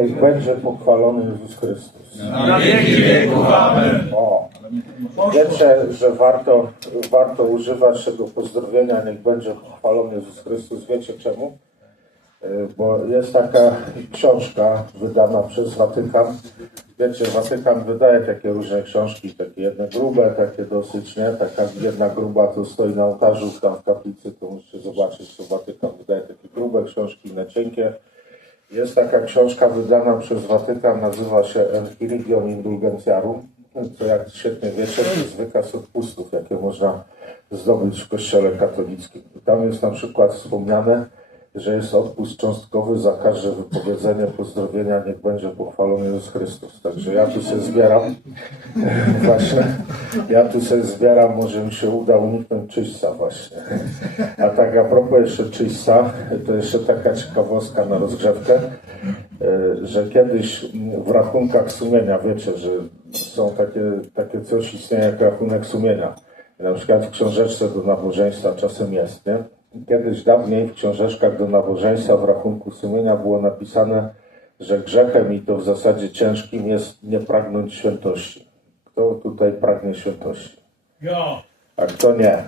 Niech będzie pochwalony Jezus Chrystus. Na wieki wieków. Amen. O, wiecie, że warto używać tego pozdrowienia, niech będzie pochwalony Jezus Chrystus. Wiecie czemu? Bo jest taka książka wydana przez Watykan. Wiecie, Watykan wydaje takie różne książki, takie jedne grube, takie dosyć, nie? Taka jedna gruba to stoi na ołtarzu tam w kaplicy, to musicie zobaczyć, co Watykan wydaje takie grube książki, inne cienkie. Jest taka książka wydana przez Watykan, nazywa się Enchiridion Indulgentiarum, co jak świetnie wiecie, to jest wykaz odpustów, jakie można zdobyć w Kościele katolickim. I tam jest na przykład wspomniane, że jest odpust cząstkowy za każde wypowiedzenie pozdrowienia, niech będzie pochwalony Jezus Chrystus. Także ja tu sobie zbieram, może mi się uda uniknąć czyśćca właśnie. A tak a propos jeszcze czyśćca, to jeszcze taka ciekawostka na rozgrzewkę, że kiedyś w rachunkach sumienia, wiecie, że są takie coś istnieje jak rachunek sumienia. Na przykład w książeczce do nabożeństwa czasem jest, nie? Kiedyś dawniej w książeczkach do nabożeństwa w rachunku sumienia było napisane, że grzechem i to w zasadzie ciężkim jest nie pragnąć świętości. Kto tutaj pragnie świętości? Ja. A kto nie?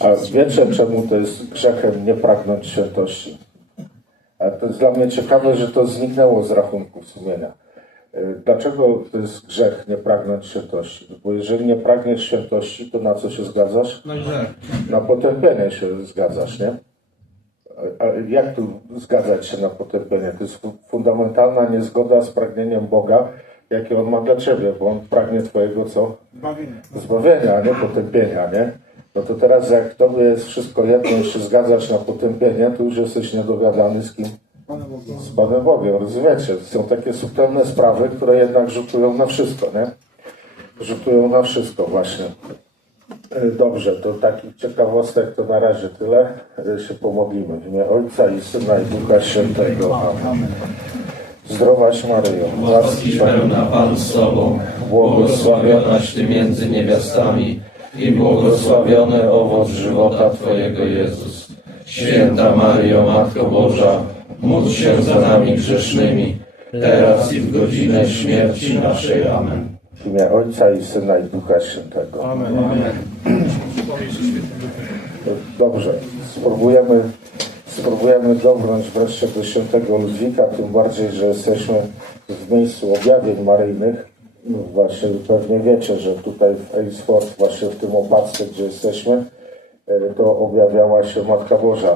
A wiecie, czemu to jest grzechem nie pragnąć świętości? A to jest dla mnie ciekawe, że to zniknęło z rachunków sumienia. Dlaczego to jest grzech nie pragnąć świętości? Bo jeżeli nie pragniesz świętości, to na co się zgadzasz? Na grzech. Na potępienie się zgadzasz, nie? A jak tu zgadzać się na potępienie? To jest fundamentalna niezgoda z pragnieniem Boga, jakie On ma dla Ciebie, bo On pragnie Twojego co? Zbawienia, a nie potępienia, nie? No to teraz jak Tobie jest wszystko jedno i się zgadzasz na potępienie, to już jesteś niedogadany z kim? Z Panem Bogiem, rozumiecie? Są takie subtelne sprawy, które jednak rzutują na wszystko, nie? Rzutują na wszystko właśnie. Dobrze, to takich ciekawostek to na razie tyle. Się pomodlimy. W imię Ojca i Syna i Ducha Świętego. Amen. Zdrowaś Maryjo, Łaski pełna Pan z Tobą, błogosławionaś Ty między niewiastami i błogosławiony owoc żywota Twojego Jezus. Święta Maryjo, Matko Boża, módl się za nami grzesznymi, teraz i w godzinę śmierci naszej. Amen. W imię Ojca i Syna i Ducha Świętego. Amen. Amen. Dobrze, spróbujemy dobrnąć wreszcie do świętego Ludwika, tym bardziej, że jesteśmy w miejscu objawień maryjnych. Właśnie pewnie wiecie, że tutaj w Aylesford, właśnie w tym opactwie, gdzie jesteśmy, to objawiała się Matka Boża.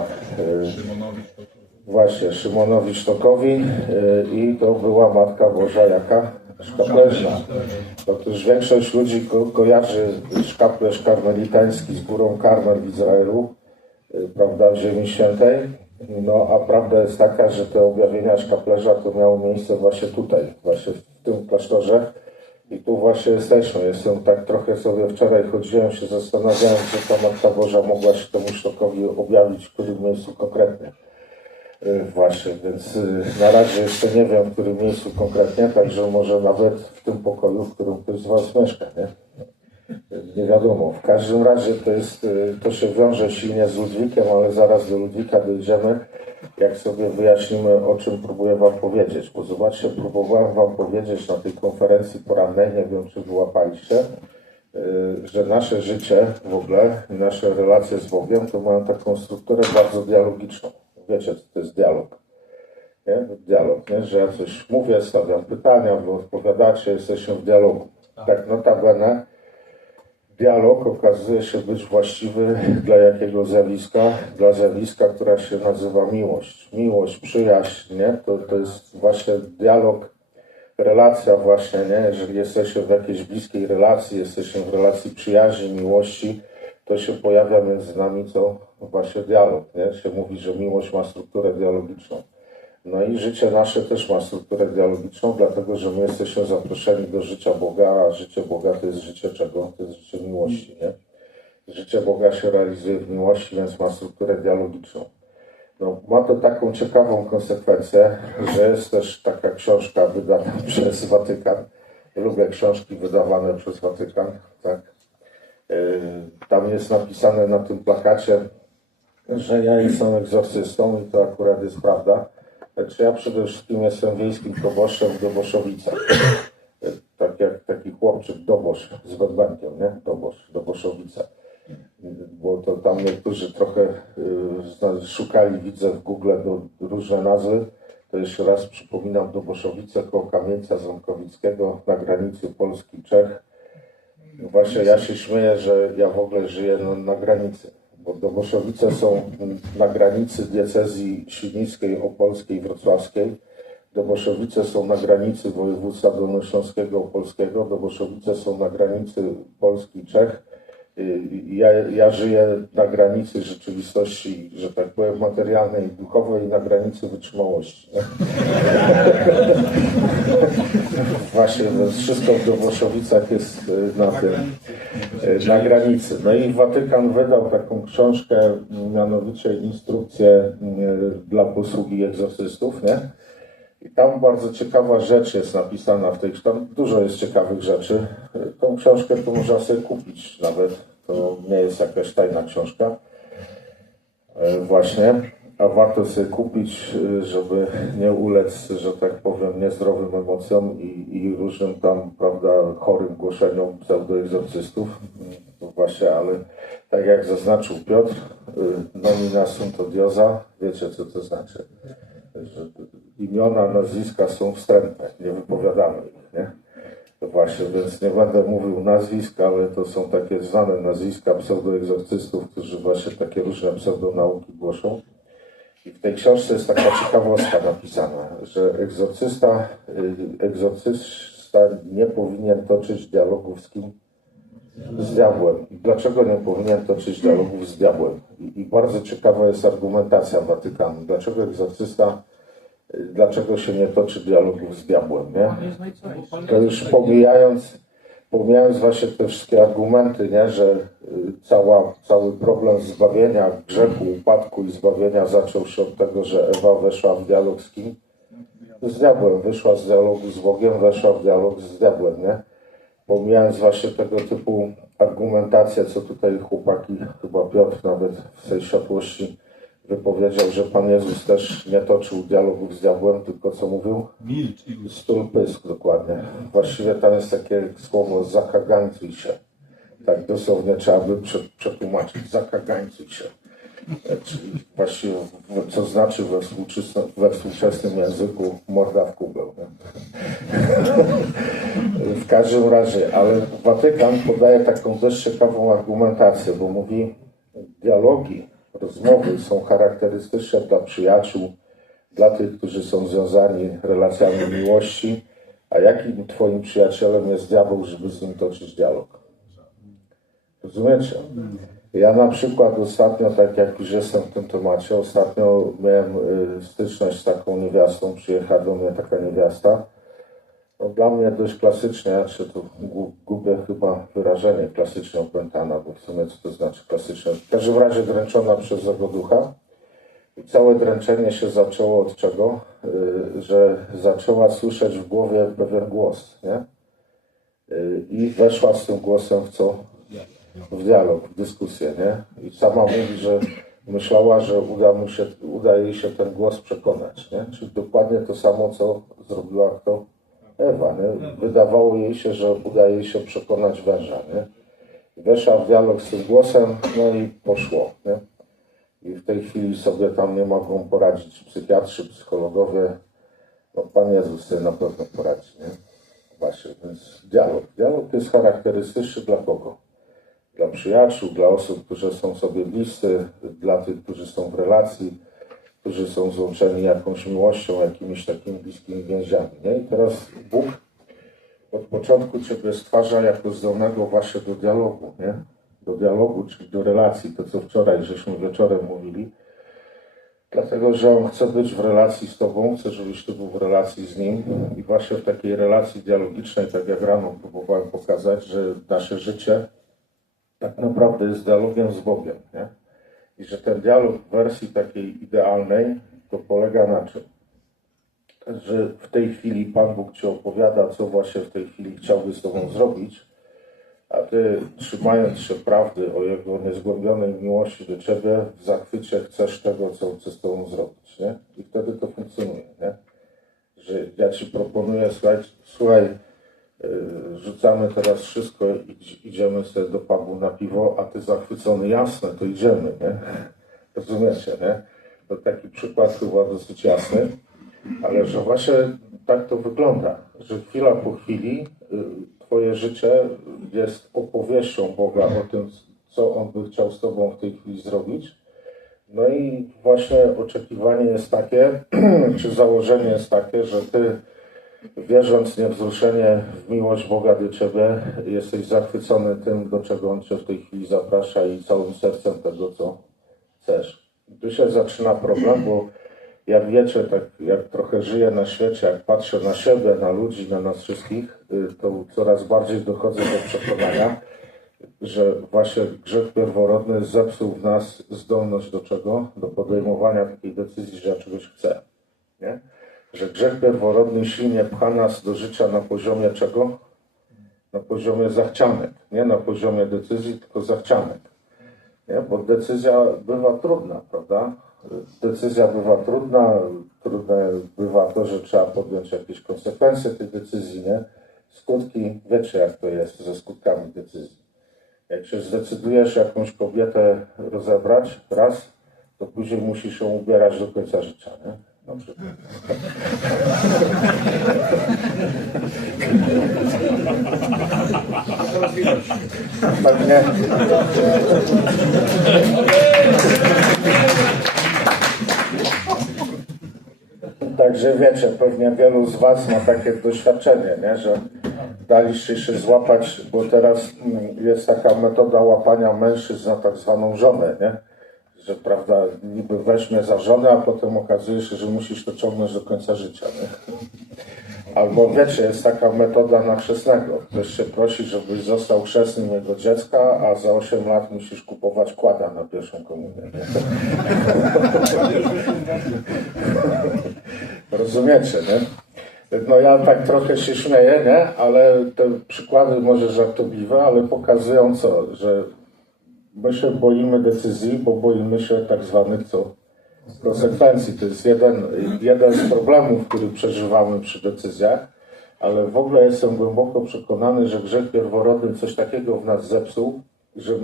Właśnie, Szymonowi Sztokowi i to była Matka Boża jaka? Szkapleżna. Otóż większość ludzi kojarzy szkaplerz karmelitański z górą Karmel w Izraelu, prawda, w Ziemi Świętej. No a prawda jest taka, że te objawienia szkaplerza to miało miejsce właśnie tutaj, właśnie w tym klasztorze. I tu właśnie jesteśmy. Jestem tak trochę sobie wczoraj chodziłem, się zastanawiałem, czy ta Matka Boża mogła się temu Sztokowi objawić w którym miejscu konkretnie. Właśnie, więc na razie jeszcze nie wiem, w którym miejscu konkretnie, także może nawet w tym pokoju, w którym ktoś z Was mieszka, nie? Nie wiadomo. W każdym razie to się wiąże silnie z Ludwikiem, ale zaraz do Ludwika dojdziemy, jak sobie wyjaśnimy, o czym próbuję Wam powiedzieć. Bo zobaczcie, próbowałem Wam powiedzieć na tej konferencji porannej, nie wiem, czy wyłapaliście, że nasze życie w ogóle, nasze relacje z Bogiem, to mają taką strukturę bardzo dialogiczną. Wiecie, co to jest dialog? Nie? Dialog, nie? Że ja coś mówię, stawiam pytania, wy odpowiadacie, jesteśmy w dialogu. Tak notabene dialog okazuje się być właściwy dla jakiego zjawiska? Dla zjawiska, która się nazywa miłość. Miłość, przyjaźń, nie? To jest właśnie dialog, relacja właśnie, nie? Jeżeli jesteśmy w jakiejś bliskiej relacji, jesteśmy w relacji przyjaźni, miłości, to się pojawia między nami co? Właśnie dialog, nie? Się mówi, że miłość ma strukturę dialogiczną. No i życie nasze też ma strukturę dialogiczną, dlatego że my jesteśmy zaproszeni do życia Boga, a życie Boga to jest życie czego? To jest życie miłości, nie? Życie Boga się realizuje w miłości, więc ma strukturę dialogiczną. No, ma to taką ciekawą konsekwencję, że jest też taka książka wydana przez Watykan. Lubię książki wydawane przez Watykan, tak? Tam jest napisane na tym plakacie, że ja jestem egzorcystą i to akurat jest prawda. Znaczy ja przede wszystkim jestem wiejskim proboszczem w Doboszowicach. Tak jak taki chłopczyk Dobosz z bębenkiem, nie? Doboszowice. Bo to tam niektórzy trochę szukali, widzę w Google różne nazwy. To jeszcze raz przypominam, Doboszowice koło Kamieńca Ząbkowickiego na granicy Polski-Czech. Właśnie ja się śmieję, że ja w ogóle żyję na granicy, bo Doboszowice są na granicy diecezji świdnickiej, opolskiej, wrocławskiej. Doboszowice są na granicy województwa dolnośląskiego, opolskiego. Doboszowice są na granicy Polski i Czech. Ja żyję na granicy rzeczywistości, że tak powiem, materialnej i duchowej i na granicy wytrzymałości. Właśnie, wszystko w Doboszowicach jest na granicy. No i Watykan wydał taką książkę, mianowicie instrukcję dla posługi egzorcystów, nie? I tam bardzo ciekawa rzecz jest napisana w tej książce. Tam dużo jest ciekawych rzeczy. Tą książkę to można sobie kupić nawet. To nie jest jakaś tajna książka. Właśnie. A warto sobie kupić, żeby nie ulec, że tak powiem, niezdrowym emocjom i różnym tam, prawda, chorym głoszeniom pseudoegzorcystów. Właśnie, ale tak jak zaznaczył Piotr, nomina sunt odiosa, wiecie co to znaczy? Że imiona, nazwiska są wstrętne, nie wypowiadamy ich, nie? Właśnie, więc nie będę mówił nazwisk, ale to są takie znane nazwiska pseudoegzorcystów, którzy właśnie takie różne pseudonauki głoszą. I w tej książce jest taka ciekawostka napisana, że egzorcysta nie powinien toczyć dialogów z diabłem. I dlaczego nie powinien toczyć dialogów z diabłem? I bardzo ciekawa jest argumentacja Watykanu. Dlaczego się nie toczy dialogów z diabłem, nie? To już pomijając właśnie te wszystkie argumenty, nie? Że cały problem zbawienia, grzechu, upadku i zbawienia zaczął się od tego, że Ewa weszła w dialog z kim? Z diabłem. Wyszła z dialogu z Bogiem, weszła w dialog z diabłem, nie? Pomijając właśnie tego typu argumentację, co tutaj chłopaki, chyba Piotr nawet w tej światłości wypowiedział, że Pan Jezus też nie toczył dialogów z diabłem, tylko co mówił? Milcz i Stul pysk, dokładnie. Właściwie tam jest takie słowo zakagańcuj się. Tak dosłownie trzeba by przetłumaczyć. Zakagańcuj się. Czyli właściwie co znaczy we współczesnym języku morda w kubeł. Nie? W każdym razie, ale Watykan podaje taką dość ciekawą argumentację, bo mówi, dialogi, rozmowy są charakterystyczne dla przyjaciół, dla tych, którzy są związani relacjami miłości, a jakim twoim przyjacielem jest diabeł, żeby z nim toczyć dialog? Rozumiecie? Ja na przykład ostatnio, tak jak już jestem w tym temacie, ostatnio miałem styczność z taką niewiastą, przyjechała do mnie taka niewiasta. No, dla mnie dość klasycznie, czy to gubię chyba wyrażenie klasycznie opętana, bo w sumie co to znaczy klasycznie? W każdym razie dręczona przez złego ducha. I całe dręczenie się zaczęło od czego? Że zaczęła słyszeć w głowie pewien głos, nie? I weszła z tym głosem w co? W dialog, w dyskusję, nie? I sama mówi, że myślała, że uda jej się ten głos przekonać, nie? Czyli dokładnie to samo, co zrobiła kto? Ewa, nie? Wydawało jej się, że uda jej się przekonać węża, nie? Weszła w dialog z tym głosem, no i poszło, nie? I w tej chwili sobie tam nie mogą poradzić psychiatrzy, psychologowie. No Pan Jezus sobie na pewno poradzi, nie? Właśnie, więc dialog. Dialog jest charakterystyczny dla kogo? Dla przyjaciół, dla osób, którzy są sobie bliscy, dla tych, którzy są w relacji, którzy są złączeni jakąś miłością, jakimiś takimi bliskimi więziami, nie? I teraz Bóg od początku Ciebie stwarza jako zdolnego właśnie do dialogu, nie? Do dialogu, czyli do relacji, to co wczoraj żeśmy wieczorem mówili, dlatego, że On chce być w relacji z Tobą, chce, żebyś Ty był w relacji z Nim i właśnie w takiej relacji dialogicznej, tak jak rano próbowałem pokazać, że nasze życie tak naprawdę jest dialogiem z Bogiem, nie? I że ten dialog w wersji takiej idealnej to polega na czym? Że w tej chwili Pan Bóg Ci opowiada, co właśnie w tej chwili chciałby z Tobą zrobić, a Ty, trzymając się prawdy o Jego niezgłębionej miłości do Ciebie, w zachwycie chcesz tego, co chce z Tobą zrobić, nie? I wtedy to funkcjonuje. Ci proponuję, słuchaj, rzucamy teraz wszystko, idziemy sobie do pubu na piwo, a ty zachwycony, jasne, to idziemy, nie? Rozumiecie, nie? To taki przykład chyba dosyć jasny, ale że właśnie tak to wygląda, że chwila po chwili twoje życie jest opowieścią Boga o tym, co On by chciał z tobą w tej chwili zrobić. No i właśnie oczekiwanie jest takie, czy założenie jest takie, że ty, wierząc niewzruszenie w miłość Boga do ciebie, jesteś zachwycony tym, do czego On cię w tej chwili zaprasza i całym sercem tego, co chcesz. I tu się zaczyna problem, bo jak wiecie, tak jak trochę żyję na świecie, jak patrzę na siebie, na ludzi, na nas wszystkich, to coraz bardziej dochodzę do przekonania, że właśnie grzech pierworodny zepsuł w nas zdolność do czego? Do podejmowania takiej decyzji, że ja czegoś chcę. Nie? Że grzech pierworodny silnie pcha nas do życia na poziomie czego? Na poziomie zachcianek. Nie na poziomie decyzji, tylko zachcianek. Nie? Bo decyzja bywa trudna, prawda? Decyzja bywa trudna, trudne bywa to, że trzeba podjąć jakieś konsekwencje tej decyzji, nie? Skutki, wiecie jak to jest ze skutkami decyzji. Jak się zdecydujesz jakąś kobietę rozebrać raz, to później musisz ją ubierać do końca życia, nie? Na przykład. Tak nie. Także wiecie, pewnie wielu z was ma takie doświadczenie, nie? Że daliście się złapać, bo teraz jest taka metoda łapania mężczyzn na tak zwaną żonę, nie? Że prawda, niby weźmie za żonę, a potem okazuje się, że musisz to ciągnąć do końca życia, nie? Albo wiecie, jest taka metoda na chrzestnego. Ktoś się prosi, żebyś został chrzestnym jego dziecka, a za 8 lat musisz kupować kłada na pierwszą komunię, nie? Rozumiecie, nie? No ja tak trochę się śmieję, nie? Ale te przykłady może żartobliwe, ale pokazują co? Że my się boimy decyzji, bo boimy się tak zwanych co? Konsekwencji. To jest jeden z problemów, który przeżywamy przy decyzjach, ale w ogóle jestem głęboko przekonany, że grzech pierworodny coś takiego w nas zepsuł, że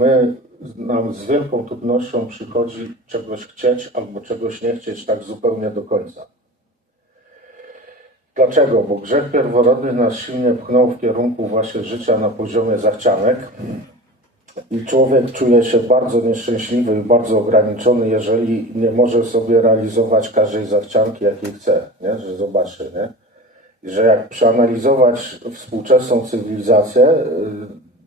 nam z wielką trudnością przychodzi czegoś chcieć albo czegoś nie chcieć tak zupełnie do końca. Dlaczego? Bo grzech pierworodny nas silnie pchnął w kierunku właśnie życia na poziomie zachcianek i człowiek czuje się bardzo nieszczęśliwy i bardzo ograniczony, jeżeli nie może sobie realizować każdej zachcianki, jakiej chce, nie? Że zobaczcie, nie? I że jak przeanalizować współczesną cywilizację,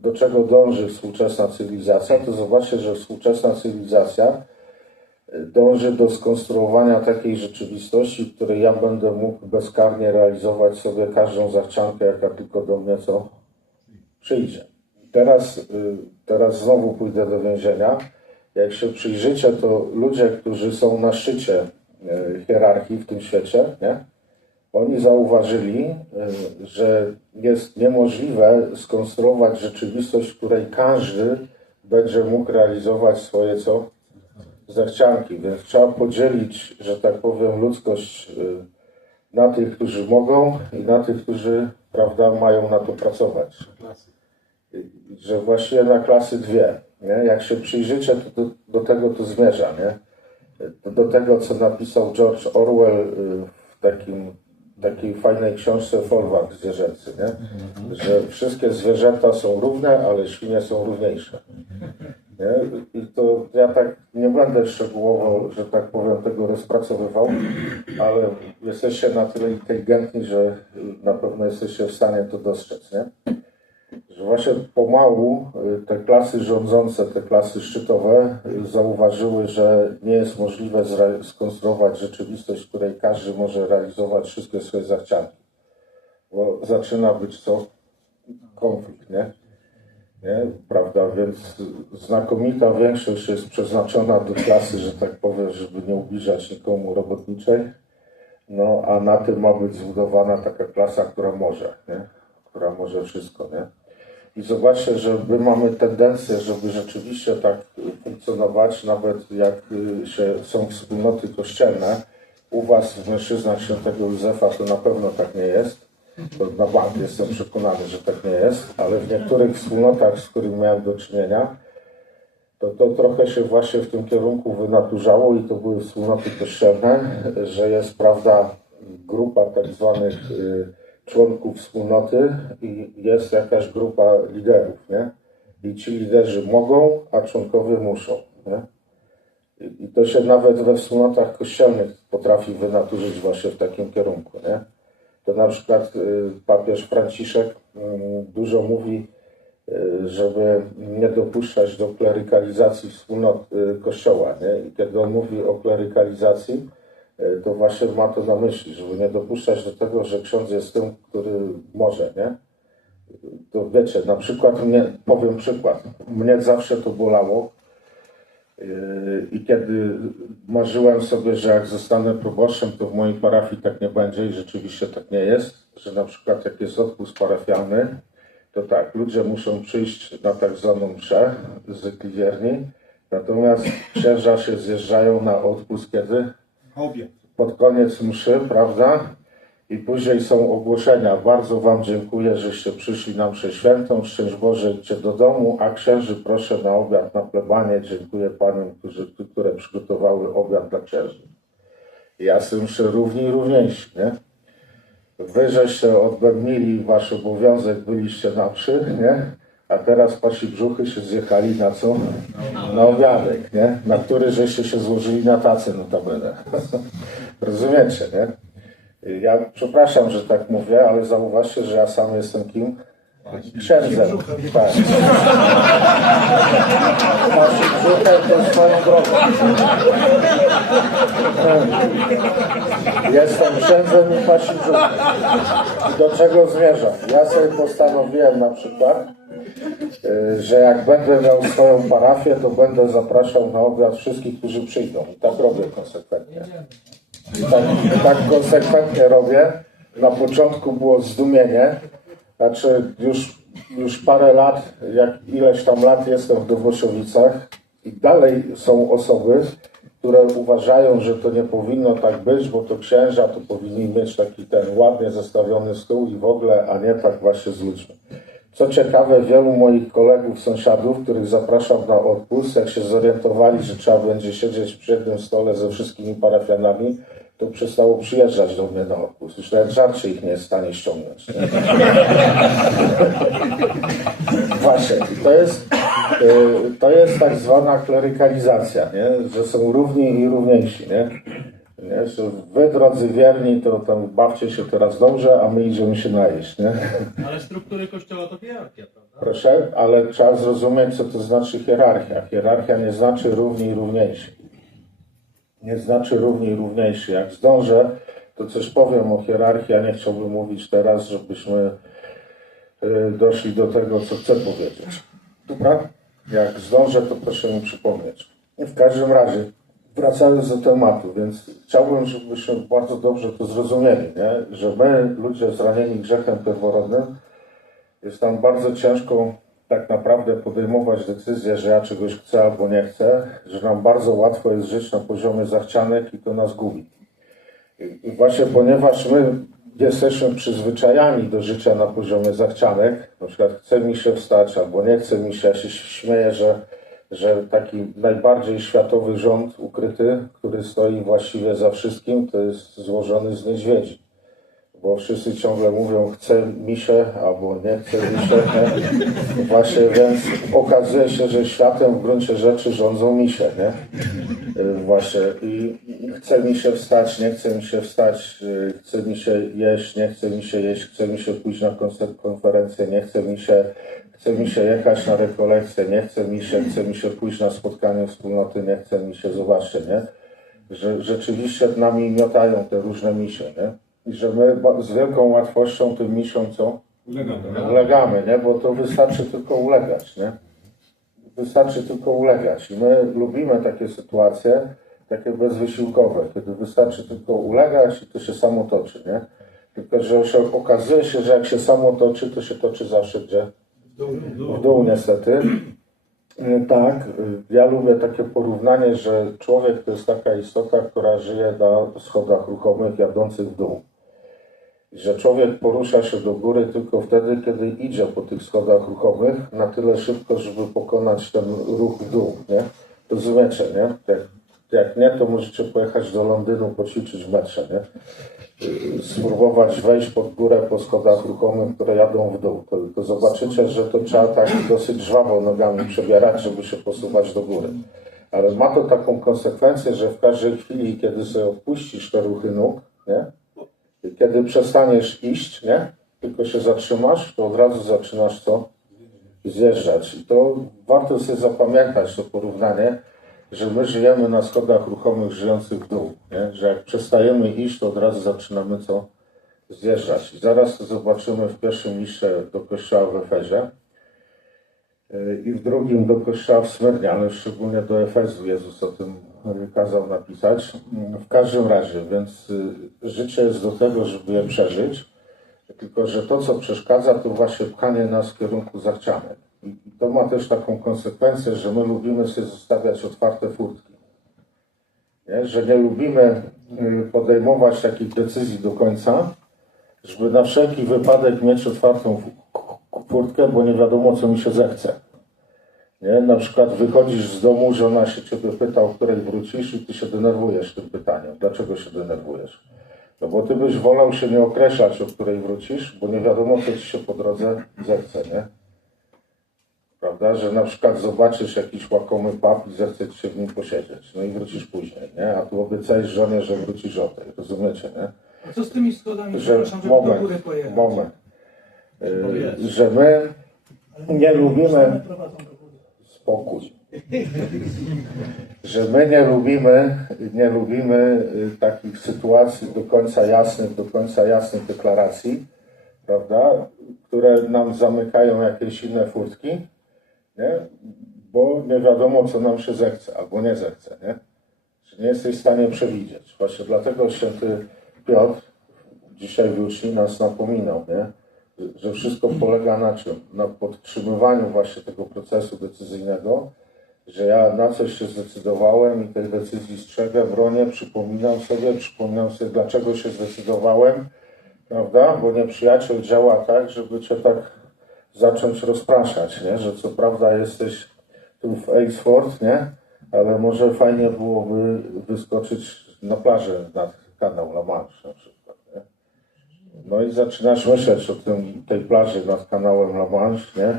do czego dąży współczesna cywilizacja, to zobaczcie, że współczesna cywilizacja dąży do skonstruowania takiej rzeczywistości, w której ja będę mógł bezkarnie realizować sobie każdą zachciankę, jaka tylko do mnie co przyjdzie. Teraz znowu pójdę do więzienia. Jak się przyjrzycie, to ludzie, którzy są na szczycie hierarchii w tym świecie, nie? Oni zauważyli, że jest niemożliwe skonstruować rzeczywistość, w której każdy będzie mógł realizować swoje co? Zachcianki, więc trzeba podzielić, że tak powiem, ludzkość na tych, którzy mogą i na tych, którzy, prawda, mają na to pracować. Że właściwie na klasy dwie. Nie? Jak się przyjrzycie, to do tego to zmierza. Nie? Do tego, co napisał George Orwell w takiej fajnej książce Folwark zwierzęcy, nie? Że wszystkie zwierzęta są równe, ale świnie są równiejsze. Nie? I to ja tak nie będę szczegółowo, że tak powiem, tego rozpracowywał, ale jesteście na tyle inteligentni, że na pewno jesteście w stanie to dostrzec, nie? Że właśnie pomału te klasy rządzące, te klasy szczytowe zauważyły, że nie jest możliwe skonstruować rzeczywistość, w której każdy może realizować wszystkie swoje zachcianki. Bo zaczyna być co? Konflikt, nie? Nie? Prawda? Więc znakomita większość jest przeznaczona do klasy, że tak powiem, żeby nie ubliżać nikomu robotniczej. No, a na tym ma być zbudowana taka klasa, która może, nie? Która może wszystko, nie? I zobaczcie, że my mamy tendencję, żeby rzeczywiście tak funkcjonować, nawet jak są wspólnoty kościelne, u was w mężczyznach świętego Józefa to na pewno tak nie jest. To na bank jestem przekonany, że tak nie jest, ale w niektórych wspólnotach, z którymi miałem do czynienia, to trochę się właśnie w tym kierunku wynaturzało i to były wspólnoty kościelne, że jest, prawda, grupa tak zwanych członków wspólnoty i jest jakaś grupa liderów, nie? I ci liderzy mogą, a członkowie muszą, nie? I to się nawet we wspólnotach kościelnych potrafi wynaturzyć właśnie w takim kierunku, nie? To na przykład papież Franciszek dużo mówi, żeby nie dopuszczać do klerykalizacji wspólnot Kościoła, nie? I kiedy on mówi o klerykalizacji, to właśnie ma to na myśli, żeby nie dopuszczać do tego, że ksiądz jest tym, który może, nie? To wiecie, na przykład powiem przykład, mnie zawsze to bolało i kiedy marzyłem sobie, że jak zostanę proboszczem, to w mojej parafii tak nie będzie i rzeczywiście tak nie jest, że na przykład jak jest odpust parafialny, to tak, ludzie muszą przyjść na tak zwaną mszę, zwykli wierni, natomiast księża się zjeżdżają na odpust kiedy? Pod koniec mszy, prawda? I później są ogłoszenia. Bardzo wam dziękuję, żeście przyszli na mszę świętą. Szczęść Boże, idźcie do domu, a księży proszę na obiad, na plebanie. Dziękuję paniom, które przygotowały obiad dla księży. I ja sobie myślę, równi i równiejsi, nie? Wy żeście odbębnili wasz obowiązek, byliście na mszy, nie? A teraz wasi brzuchy się zjechali na co? Na obiadek, nie? Na który żeście się złożyli na tacy notabene. Rozumiecie, nie? Ja przepraszam, że tak mówię, ale zauważcie, że ja sam jestem kim? Księdzem. Tak. Waszym brzuchem to swoją drogą. Jestem księdzem i waszym brzuchem. I do czego zmierzam? Ja sobie postanowiłem na przykład, że jak będę miał swoją parafię, to będę zapraszał na obiad wszystkich, którzy przyjdą. I tak robię konsekwentnie. Tak konsekwentnie robię. Na początku było zdumienie. Znaczy już parę lat, jak ileś tam lat jestem w Dobroszowicach i dalej są osoby, które uważają, że to nie powinno tak być, bo to księża to powinni mieć taki ten ładnie zestawiony stół i w ogóle, a nie tak właśnie z ludźmi. Co ciekawe, wielu moich kolegów, sąsiadów, których zapraszam na odpust, jak się zorientowali, że trzeba będzie siedzieć przy jednym stole ze wszystkimi parafianami, to przestało przyjeżdżać do mnie na odpust. Już nawet żarcie ich nie jest w stanie ściągnąć. Nie? Właśnie. I to jest tak zwana klerykalizacja, nie? Że są równi i równiejsi. Nie? Że wy, drodzy wierni, to tam bawcie się teraz dobrze, a my idziemy się najeść. Nie? Ale struktury Kościoła to hierarchia, prawda? Proszę, ale trzeba zrozumieć, co to znaczy hierarchia. Hierarchia nie znaczy równi i równiejsi. Nie znaczy równi i równiejsi. Jak zdążę, to coś powiem o hierarchii, a nie chciałbym mówić teraz, żebyśmy doszli do tego, co chcę powiedzieć. Dobra? Jak zdążę, to proszę mi przypomnieć. W każdym razie, wracając do tematu, więc chciałbym, żebyśmy bardzo dobrze to zrozumieli, nie? Że my, ludzie zranieni grzechem pierworodnym, jest nam bardzo ciężko tak naprawdę podejmować decyzję, że ja czegoś chcę albo nie chcę, że nam bardzo łatwo jest żyć na poziomie zachcianek i to nas gubi. I właśnie ponieważ my jesteśmy przyzwyczajani do życia na poziomie zachcianek, na przykład chce mi się wstać albo nie chce mi się, ja się śmieję, że taki najbardziej światowy rząd ukryty, który stoi właściwie za wszystkim, to jest złożony z niedźwiedzi. Bo wszyscy ciągle mówią, chce mi się, albo nie chce mi się. Nie? Właśnie, więc okazuje się, że światem w gruncie rzeczy rządzą misie, nie? Właśnie. I chce mi się wstać, nie chce mi się wstać, chce mi się jeść, nie chce mi się jeść, chce mi się pójść na konferencję, nie chce mi się jechać na rekolekcję, nie chce mi się pójść na spotkanie wspólnoty, nie chce mi się, zobaczcie, nie? Że rzeczywiście nami miotają te różne misie, nie? I że my z wielką łatwością tym misiom co? Ulegamy, nie? Bo to wystarczy tylko ulegać, nie? Wystarczy tylko ulegać. I my lubimy takie sytuacje, takie bezwysiłkowe, kiedy wystarczy tylko ulegać i to się samo toczy, nie? Tylko, że okazuje się, że jak się samo toczy, to się toczy zawsze gdzie? W dół niestety. Tak, ja lubię takie porównanie, że człowiek to jest taka istota, która żyje na schodach ruchomych jadących w dół. I że człowiek porusza się do góry tylko wtedy, kiedy idzie po tych schodach ruchomych na tyle szybko, żeby pokonać ten ruch w dół, nie? Rozumiecie, nie? Jak nie, to możecie pojechać do Londynu, poćwiczyć w metrze, nie? Spróbować wejść pod górę po schodach ruchomych, które jadą w dół. To zobaczycie, że to trzeba tak dosyć żwawo nogami przebierać, żeby się posuwać do góry. Ale ma to taką konsekwencję, że w każdej chwili, kiedy sobie odpuścisz te ruchy nóg, nie? I kiedy przestaniesz iść, nie? Tylko się zatrzymasz, to od razu zaczynasz co? Zjeżdżać. I to warto sobie zapamiętać, to porównanie, że my żyjemy na schodach ruchomych żyjących w dół, nie? Że jak przestajemy iść, to od razu zaczynamy co? Zjeżdżać. I zaraz to zobaczymy w pierwszym liście do kościoła w Efezie i w drugim do kościoła w Smyrnie, ale szczególnie do Efezu Jezus o tym kazał napisać. W każdym razie, więc życie jest do tego, żeby je przeżyć, tylko że to, co przeszkadza, to właśnie pchanie nas w kierunku zachcianek. I to ma też taką konsekwencję, że my lubimy sobie zostawiać otwarte furtki. Nie? Że nie lubimy podejmować takich decyzji do końca, żeby na wszelki wypadek mieć otwartą furtkę, bo nie wiadomo, co mi się zechce. Nie? Na przykład wychodzisz z domu, żona się ciebie pyta, o której wrócisz i ty się denerwujesz tym pytaniem. Dlaczego się denerwujesz? No bo ty byś wolał się nie określać, o której wrócisz, bo nie wiadomo, co ci się po drodze zechce, nie? Prawda? Że na przykład zobaczysz jakiś łakomy pub i zechce ci się w nim posiedzieć. No i wrócisz później, nie? A tu obiecałeś żonie, że wrócisz o tej. Rozumiecie, nie? A co z tymi schodami? Że Przepraszam, żeby do góry pojechać. moment. Że my nie lubimy spokój. Że my nie lubimy takich sytuacji do końca jasnych deklaracji, prawda, które nam zamykają jakieś inne furtki, nie? Bo nie wiadomo, co nam się zechce albo nie zechce, nie? Że nie jesteś w stanie przewidzieć. Właśnie dlatego święty Piotr dzisiaj w Juczni nas napominał, nie? Że wszystko polega na czym? Na podtrzymywaniu właśnie tego procesu decyzyjnego, że ja na coś się zdecydowałem i tej decyzji strzegę, bronię, przypominam sobie, dlaczego się zdecydowałem, prawda? Bo nieprzyjaciel działa tak, żeby cię tak zacząć rozpraszać, nie? Że co prawda jesteś tu w Aylesford, nie? Ale może fajnie byłoby wyskoczyć na plażę nad kanał La Manche na przykład, nie? No i zaczynasz myśleć o tej plaży nad kanałem La Manche, nie?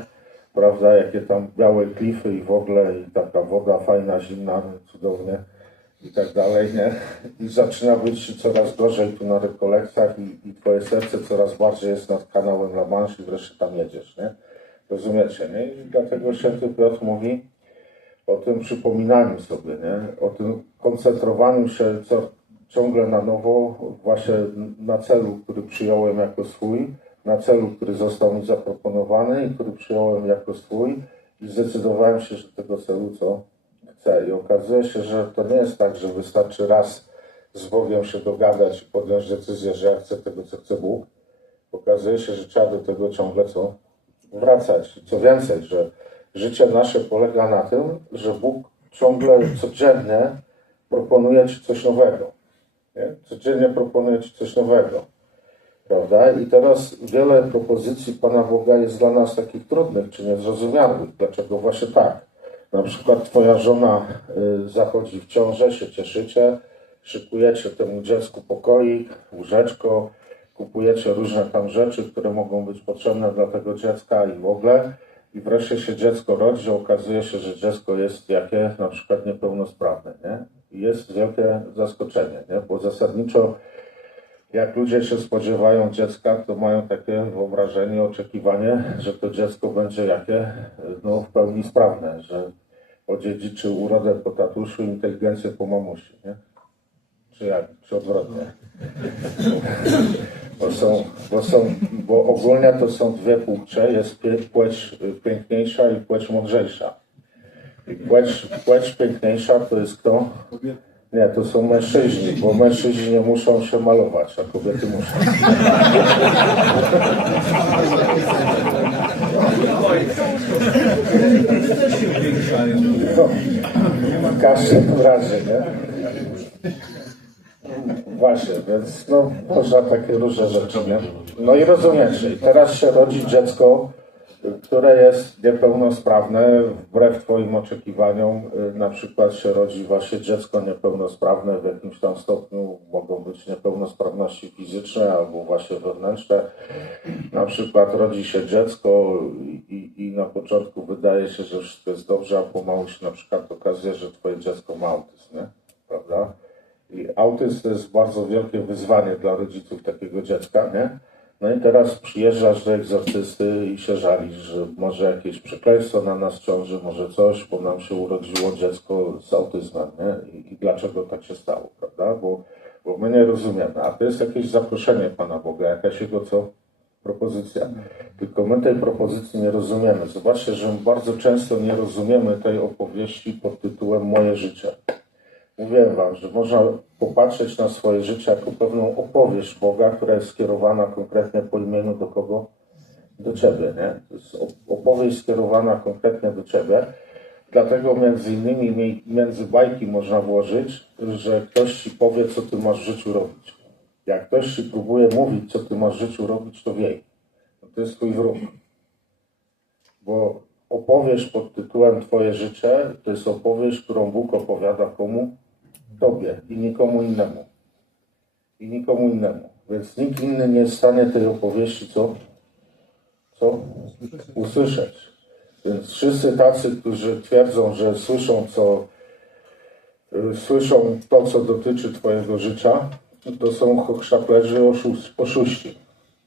Prawda, jakie tam białe klify i w ogóle, i taka woda fajna, zimna, cudownie i tak dalej, nie? I zaczyna być ci coraz gorzej tu na rekolekcjach i twoje serce coraz bardziej jest nad kanałem La Manche i wreszcie tam jedziesz, nie? Rozumiecie, nie? I dlatego święty Piotr mówi o tym przypominaniu sobie, nie? O tym koncentrowaniu się ciągle na nowo właśnie na celu, który przyjąłem jako swój, na celu, który został mi zaproponowany i który przyjąłem jako swój i zdecydowałem się, że tego celu co chcę. I okazuje się, że to nie jest tak, że wystarczy raz z Bogiem się dogadać i podjąć decyzję, że ja chcę tego, co chce Bóg. Okazuje się, że trzeba do tego ciągle co wracać. I co więcej, że życie nasze polega na tym, że Bóg ciągle, codziennie proponuje ci coś nowego. Nie? Codziennie proponuje ci coś nowego. Prawda? I teraz wiele propozycji Pana Boga jest dla nas takich trudnych czy niezrozumiałych. Dlaczego właśnie tak? Na przykład twoja żona zachodzi w ciążę, się cieszycie, szykujecie temu dziecku pokoik, łóżeczko, kupujecie różne tam rzeczy, które mogą być potrzebne dla tego dziecka i w ogóle. I wreszcie się dziecko rodzi, okazuje się, że dziecko jest jakie na przykład niepełnosprawne, nie? I jest wielkie zaskoczenie, nie? Bo zasadniczo jak ludzie się spodziewają dziecka, to mają takie wyobrażenie, oczekiwanie, że to dziecko będzie jakie? No w pełni sprawne, że odziedziczy urodę po tatuszu, inteligencję po mamusi, nie? Czy jak? Czy odwrotnie? Bo ogólnie to są dwie płcie, jest płeć piękniejsza i płeć mądrzejsza. I płeć piękniejsza to jest kto? Nie, to są mężczyźni, bo mężczyźni nie muszą się malować, a kobiety muszą. No, w każdym razie, nie? Właśnie, więc no, można takie różne rzeczy, nie? No i rozumiecie, teraz się rodzi dziecko, które jest niepełnosprawne, wbrew Twoim oczekiwaniom, na przykład się rodzi właśnie dziecko niepełnosprawne w jakimś tam stopniu, mogą być niepełnosprawności fizyczne albo właśnie wewnętrzne. Na przykład rodzi się dziecko i na początku wydaje się, że wszystko jest dobrze, a pomału się na przykład okazuje, że Twoje dziecko ma autyzm, nie? Prawda? I autyzm to jest bardzo wielkie wyzwanie dla rodziców takiego dziecka, nie? No i teraz przyjeżdżasz do egzorcysty i się żalisz, że może jakieś przekleństwo na nas ciąży, może coś, bo nam się urodziło dziecko z autyzmem, nie? I dlaczego tak się stało, prawda? Bo my nie rozumiemy. A to jest jakieś zaproszenie Pana Boga, jakaś Jego propozycja. Tylko my tej propozycji nie rozumiemy. Zobaczcie, że my bardzo często nie rozumiemy tej opowieści pod tytułem Moje życie. Mówiłem Wam, że można popatrzeć na swoje życie jako pewną opowieść Boga, która jest skierowana konkretnie po imieniu do kogo? Do Ciebie, nie? To jest opowieść skierowana konkretnie do Ciebie. Dlatego między innymi między bajki można włożyć, że ktoś Ci powie, co Ty masz w życiu robić. Jak ktoś Ci próbuje mówić, co Ty masz w życiu robić, to wiej. To jest Twój wróg. Bo opowieść pod tytułem Twoje życie to jest opowieść, którą Bóg opowiada komu? Tobie i nikomu innemu. I nikomu innemu. Więc nikt inny nie jest w stanie tej opowieści co? Usłyszeć. Więc wszyscy tacy, którzy twierdzą, że słyszą to, co dotyczy Twojego życia, to są hochsztaplerzy, oszuści.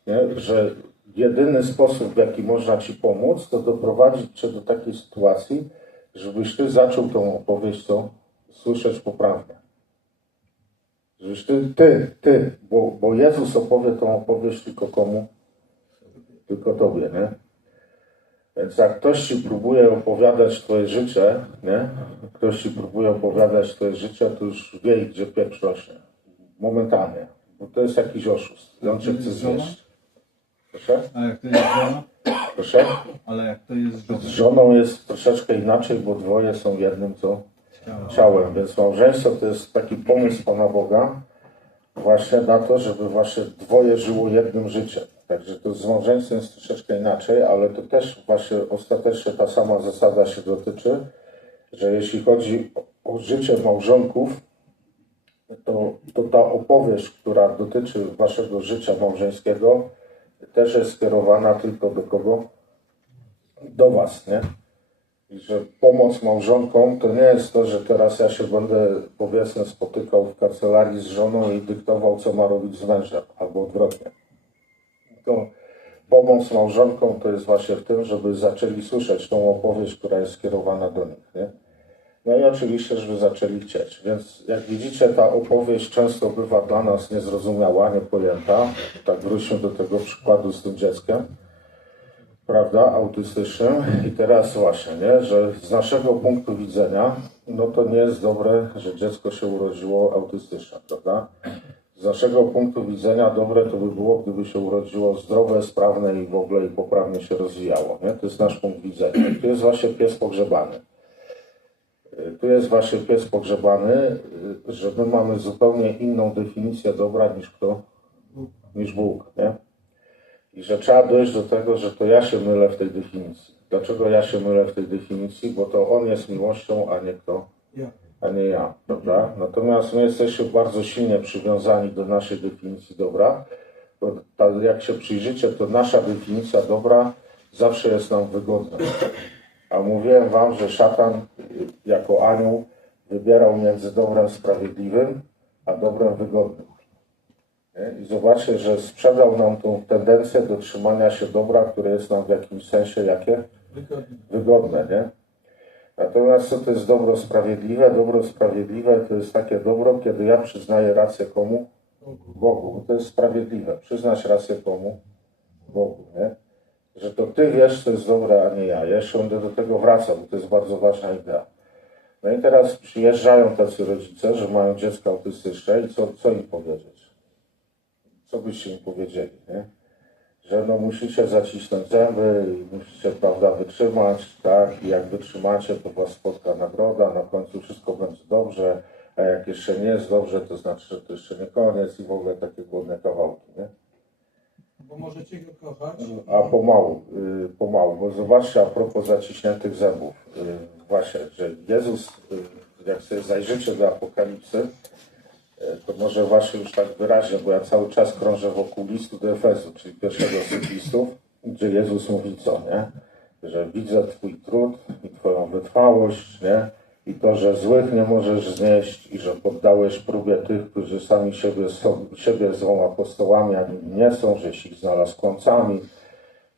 Nie? Że jedyny sposób, w jaki można Ci pomóc, to doprowadzić Cię do takiej sytuacji, żebyś Ty zaczął tą opowieść słyszeć poprawnie. Żebyś Ty, bo Jezus opowie tą opowieść tylko komu? Tylko Tobie, nie? Więc jak ktoś Ci próbuje opowiadać Twoje życie, nie? Ktoś Ci próbuje opowiadać Twoje życie, to już wie, gdzie pieprz rośnie. Momentalnie. Bo to jest jakiś oszust. I on Cię chce zwieść. Proszę? A jak to jest żona? Proszę? Ale jak to jest żona? Z żoną jest troszeczkę inaczej, bo dwoje są jednym ciałem. Więc małżeństwo to jest taki pomysł Pana Boga właśnie na to, żeby właśnie dwoje żyło jednym życiem. Także to z małżeństwem jest troszeczkę inaczej, ale to też właśnie ostatecznie ta sama zasada się dotyczy, że jeśli chodzi o życie małżonków, to ta opowieść, która dotyczy waszego życia małżeńskiego, też jest skierowana tylko do kogo? Do was, nie? I że pomoc małżonkom to nie jest to, że teraz ja się będę, powiedzmy, spotykał w kancelarii z żoną i dyktował, co ma robić z mężem, albo odwrotnie. To pomoc małżonkom to jest właśnie w tym, żeby zaczęli słyszeć tą opowieść, która jest skierowana do nich, nie? No i oczywiście, żeby zaczęli chcieć. Więc jak widzicie, ta opowieść często bywa dla nas niezrozumiała, niepojęta. Tak wróćmy do tego przykładu z tym dzieckiem, prawda, autystycznym. I teraz właśnie, nie, że z naszego punktu widzenia, no to nie jest dobre, że dziecko się urodziło autystyczne, prawda? Z naszego punktu widzenia dobre to by było, gdyby się urodziło zdrowe, sprawne i w ogóle i poprawnie się rozwijało, nie? To jest nasz punkt widzenia. I tu jest właśnie pies pogrzebany. Tu jest właśnie pies pogrzebany, że my mamy zupełnie inną definicję dobra niż kto? Niż Bóg, nie? I że trzeba dojść do tego, że to ja się mylę w tej definicji. Dlaczego ja się mylę w tej definicji? Bo to On jest miłością, a nie kto? A nie ja, prawda? Natomiast my jesteśmy bardzo silnie przywiązani do naszej definicji dobra, bo jak się przyjrzycie, to nasza definicja dobra zawsze jest nam wygodna. A mówiłem wam, że szatan jako anioł wybierał między dobrem sprawiedliwym, a dobrem wygodnym. Nie? I zobaczcie, że sprzedał nam tą tendencję do trzymania się dobra, które jest nam w jakimś sensie jakie? Wygodne, nie? Natomiast co to jest dobro sprawiedliwe? Dobro sprawiedliwe to jest takie dobro, kiedy ja przyznaję rację komu? Bogu. To jest sprawiedliwe. Przyznać rację komu? Bogu, nie? Że to ty wiesz, co jest dobre, a nie ja. Ja jeszcze będę do tego wracał, bo to jest bardzo ważna idea. No i teraz przyjeżdżają tacy rodzice, że mają dziecko autystyczne i co im powiedzieć? Co byście im powiedzieli, nie? że no musicie zacisnąć zęby i musicie, prawda, wytrzymać, tak, i jak wytrzymacie, to was spotka nagroda, na końcu wszystko będzie dobrze, a jak jeszcze nie jest dobrze, to znaczy, że to jeszcze nie koniec i w ogóle takie głodne kawałki, nie? Bo możecie go kochać. A pomału, bo zobaczcie, a propos zaciśniętych zębów, właśnie, że Jezus, jak sobie zajrzycie do Apokalipsy, to może właśnie już tak wyraźnie, bo ja cały czas krążę wokół listu do Efezu, czyli pierwszego z tych listów, gdzie Jezus mówi co, nie? Że widzę Twój trud i Twoją wytrwałość, nie? I to, że złych nie możesz znieść i że poddałeś próbie tych, którzy sami siebie zwą apostołami, a nimi nie są, żeś ich znalazł kłamcami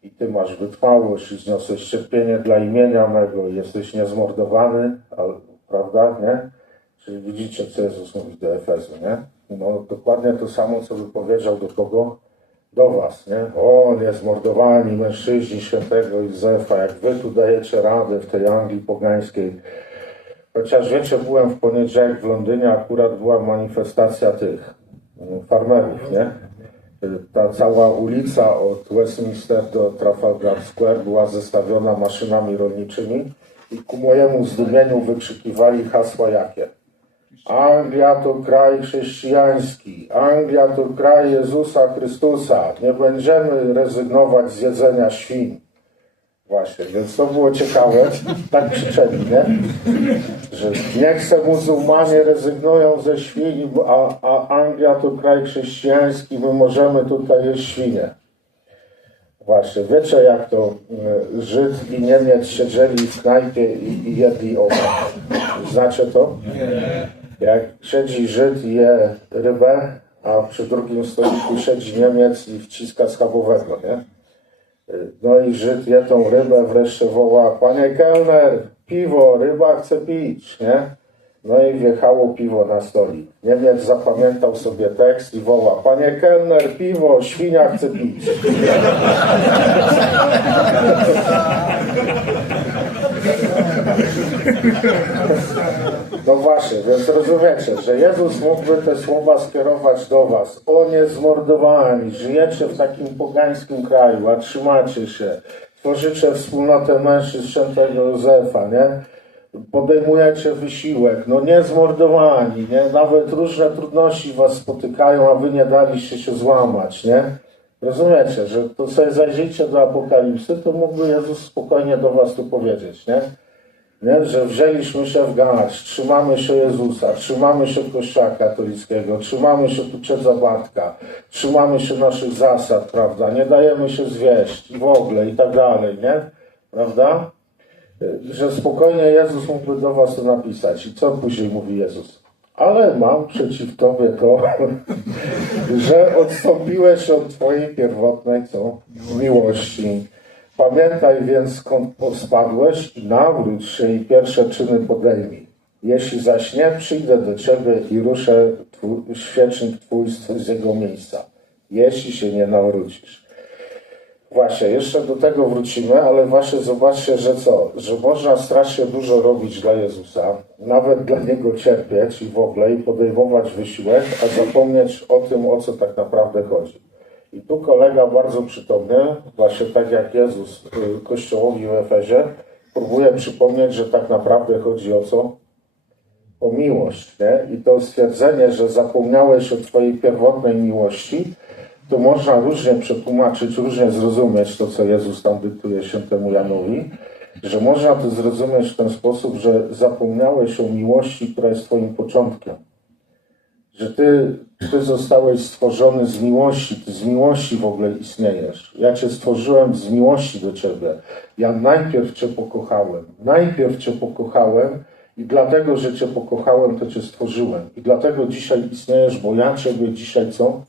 i Ty masz wytrwałość i zniosłeś cierpienie dla imienia mego i jesteś niezmordowany, prawda, nie? Czyli widzicie, co Jezus mówi do Efezu, nie? No dokładnie to samo, co by powiedział do kogo? Do was, nie? O, niezmordowani mężczyźni świętego Józefa, jak wy tu dajecie radę w tej Anglii pogańskiej. Chociaż wiecie, byłem w poniedziałek w Londynie, akurat była manifestacja tych farmerów, nie? Ta cała ulica od Westminster do Trafalgar Square była zestawiona maszynami rolniczymi i ku mojemu zdumieniu wykrzykiwali hasła jakie? Anglia to kraj chrześcijański, Anglia to kraj Jezusa Chrystusa, nie będziemy rezygnować z jedzenia świń. Właśnie, więc to było ciekawe, tak krzyczeli, nie? Że niech se muzułmanie rezygnują ze świń, a Anglia to kraj chrześcijański, my możemy tutaj jeść świnie. Właśnie, wiecie jak to Żyd i Niemiec siedzieli w knajpie i jedli obiad? Znacie to? Jak siedzi Żyd i je rybę, a przy drugim stoliku siedzi Niemiec i wciska schabowego, nie? No i Żyd je tą rybę, wreszcie woła: panie kelner, piwo, ryba chce pić, nie? No i wjechało piwo na stolik. Niemiec zapamiętał sobie tekst i woła: panie kelner, piwo, świnia chce pić. No właśnie, więc rozumiecie, że Jezus mógłby te słowa skierować do was. O niezmordowani, żyjecie w takim pogańskim kraju, a trzymacie się, tworzycie wspólnotę mężczyzn świętego Józefa, nie? Podejmujecie wysiłek, no niezmordowani, nie? Nawet różne trudności was spotykają, a wy nie daliście się złamać, nie? Rozumiecie, że to sobie zajrzyjcie do Apokalipsy, to mógłby Jezus spokojnie do was tu powiedzieć, nie? Nie? Że wzięliśmy się w garść, trzymamy się Jezusa, trzymamy się Kościoła katolickiego, trzymamy się Tuczeca Bartka, trzymamy się naszych zasad, prawda? Nie dajemy się zwieść i w ogóle i tak dalej, nie? Prawda? Że spokojnie Jezus mógłby do was to napisać. I co później mówi Jezus? Ale mam przeciw tobie to, że odstąpiłeś od twojej pierwotnej co? Miłości. Pamiętaj więc, skąd spadłeś i nawróć się i pierwsze czyny podejmij. Jeśli zaś nie, przyjdę do ciebie i ruszę świecznik twój z jego miejsca. Jeśli się nie nawrócisz. Właśnie, jeszcze do tego wrócimy, ale właśnie zobaczcie, że co? Że można strasznie dużo robić dla Jezusa, nawet dla Niego cierpieć i w ogóle i podejmować wysiłek, a zapomnieć o tym, o co tak naprawdę chodzi. I tu kolega bardzo przytomnie, właśnie tak jak Jezus Kościołowi w Efezie, próbuje przypomnieć, że tak naprawdę chodzi o co? O miłość, nie? I to stwierdzenie, że zapomniałeś o twojej pierwotnej miłości, to można różnie przetłumaczyć, różnie zrozumieć to, co Jezus tam dyktuje świętemu Janowi, że można to zrozumieć w ten sposób, że zapomniałeś o miłości, która jest twoim początkiem. Że ty zostałeś stworzony z miłości, ty z miłości w ogóle istniejesz. Ja cię stworzyłem z miłości do ciebie. Ja najpierw cię pokochałem i dlatego, że cię pokochałem, to cię stworzyłem. I dlatego dzisiaj istniejesz, bo ja ciebie dzisiaj co?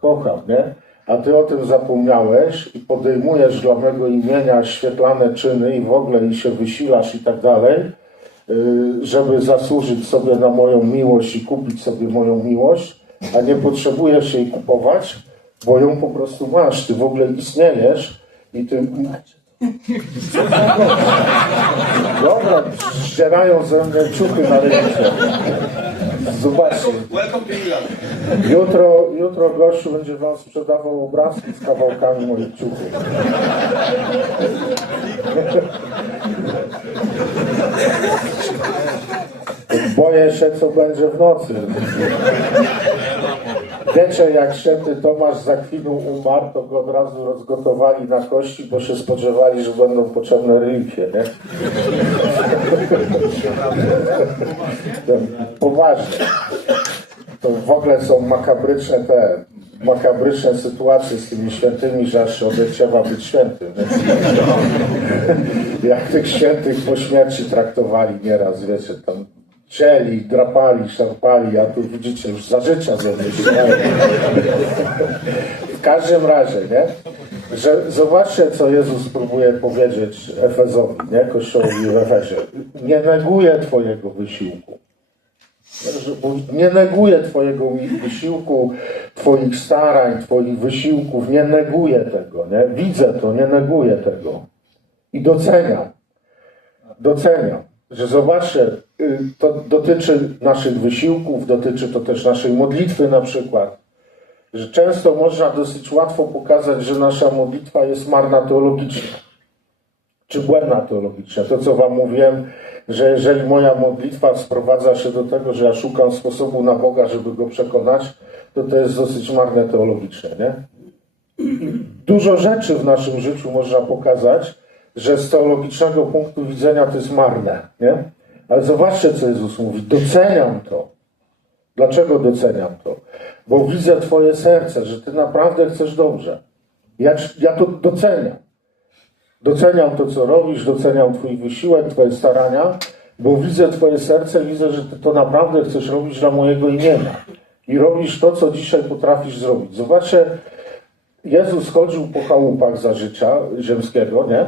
Kocham, nie? A ty o tym zapomniałeś i podejmujesz dla mego imienia świetlane czyny i w ogóle i się wysilasz i tak dalej, żeby zasłużyć sobie na moją miłość i kupić sobie moją miłość, a nie potrzebujesz jej kupować, bo ją po prostu masz. Ty w ogóle istniejesz i ty... Dobra, ścierają ze mnie ciuchy na ręce. Zobaczcie. Jutro gościu będzie wam sprzedawał obrazki z kawałkami moich ciuchów. Boję się, co będzie w nocy. Wiecie, jak święty Tomasz za chwilę umarł, to go od razu rozgotowali na kości, bo się spodziewali, że będą potrzebne relikwie, nie? Poważnie. To w ogóle są makabryczne sytuacje z tymi świętymi, że aż się odechciewa być świętym. Jak tych świętych po śmierci traktowali nieraz, wiecie, tam cieli, drapali, szarpali, a tu widzicie, już za życia ze mnie się. W każdym razie, nie? Że zobaczcie, co Jezus próbuje powiedzieć Efezowi, nie? Kościołowi w Efezie. Nie neguję twojego wysiłku. Nie neguję twojego wysiłku, twoich starań, twoich wysiłków. Nie neguję tego, nie? Widzę to, nie neguję tego. I doceniam. Doceniam. Że zobaczcie, to dotyczy naszych wysiłków, dotyczy to też naszej modlitwy na przykład. Że często można dosyć łatwo pokazać, że nasza modlitwa jest marna teologicznie. Czy błędna teologicznie. To, co wam mówiłem, że jeżeli moja modlitwa sprowadza się do tego, że ja szukam sposobu na Boga, żeby Go przekonać, to jest dosyć marne teologicznie, nie? Dużo rzeczy w naszym życiu można pokazać, że z teologicznego punktu widzenia to jest marne, nie? Ale zobaczcie, co Jezus mówi. Doceniam to. Dlaczego doceniam to? Bo widzę twoje serce, że ty naprawdę chcesz dobrze. Ja to doceniam. Doceniam to, co robisz, doceniam twój wysiłek, twoje starania, bo widzę twoje serce i widzę, że ty to naprawdę chcesz robić dla mojego imienia. I robisz to, co dzisiaj potrafisz zrobić. Zobaczcie, Jezus chodził po chałupach za życia ziemskiego, nie?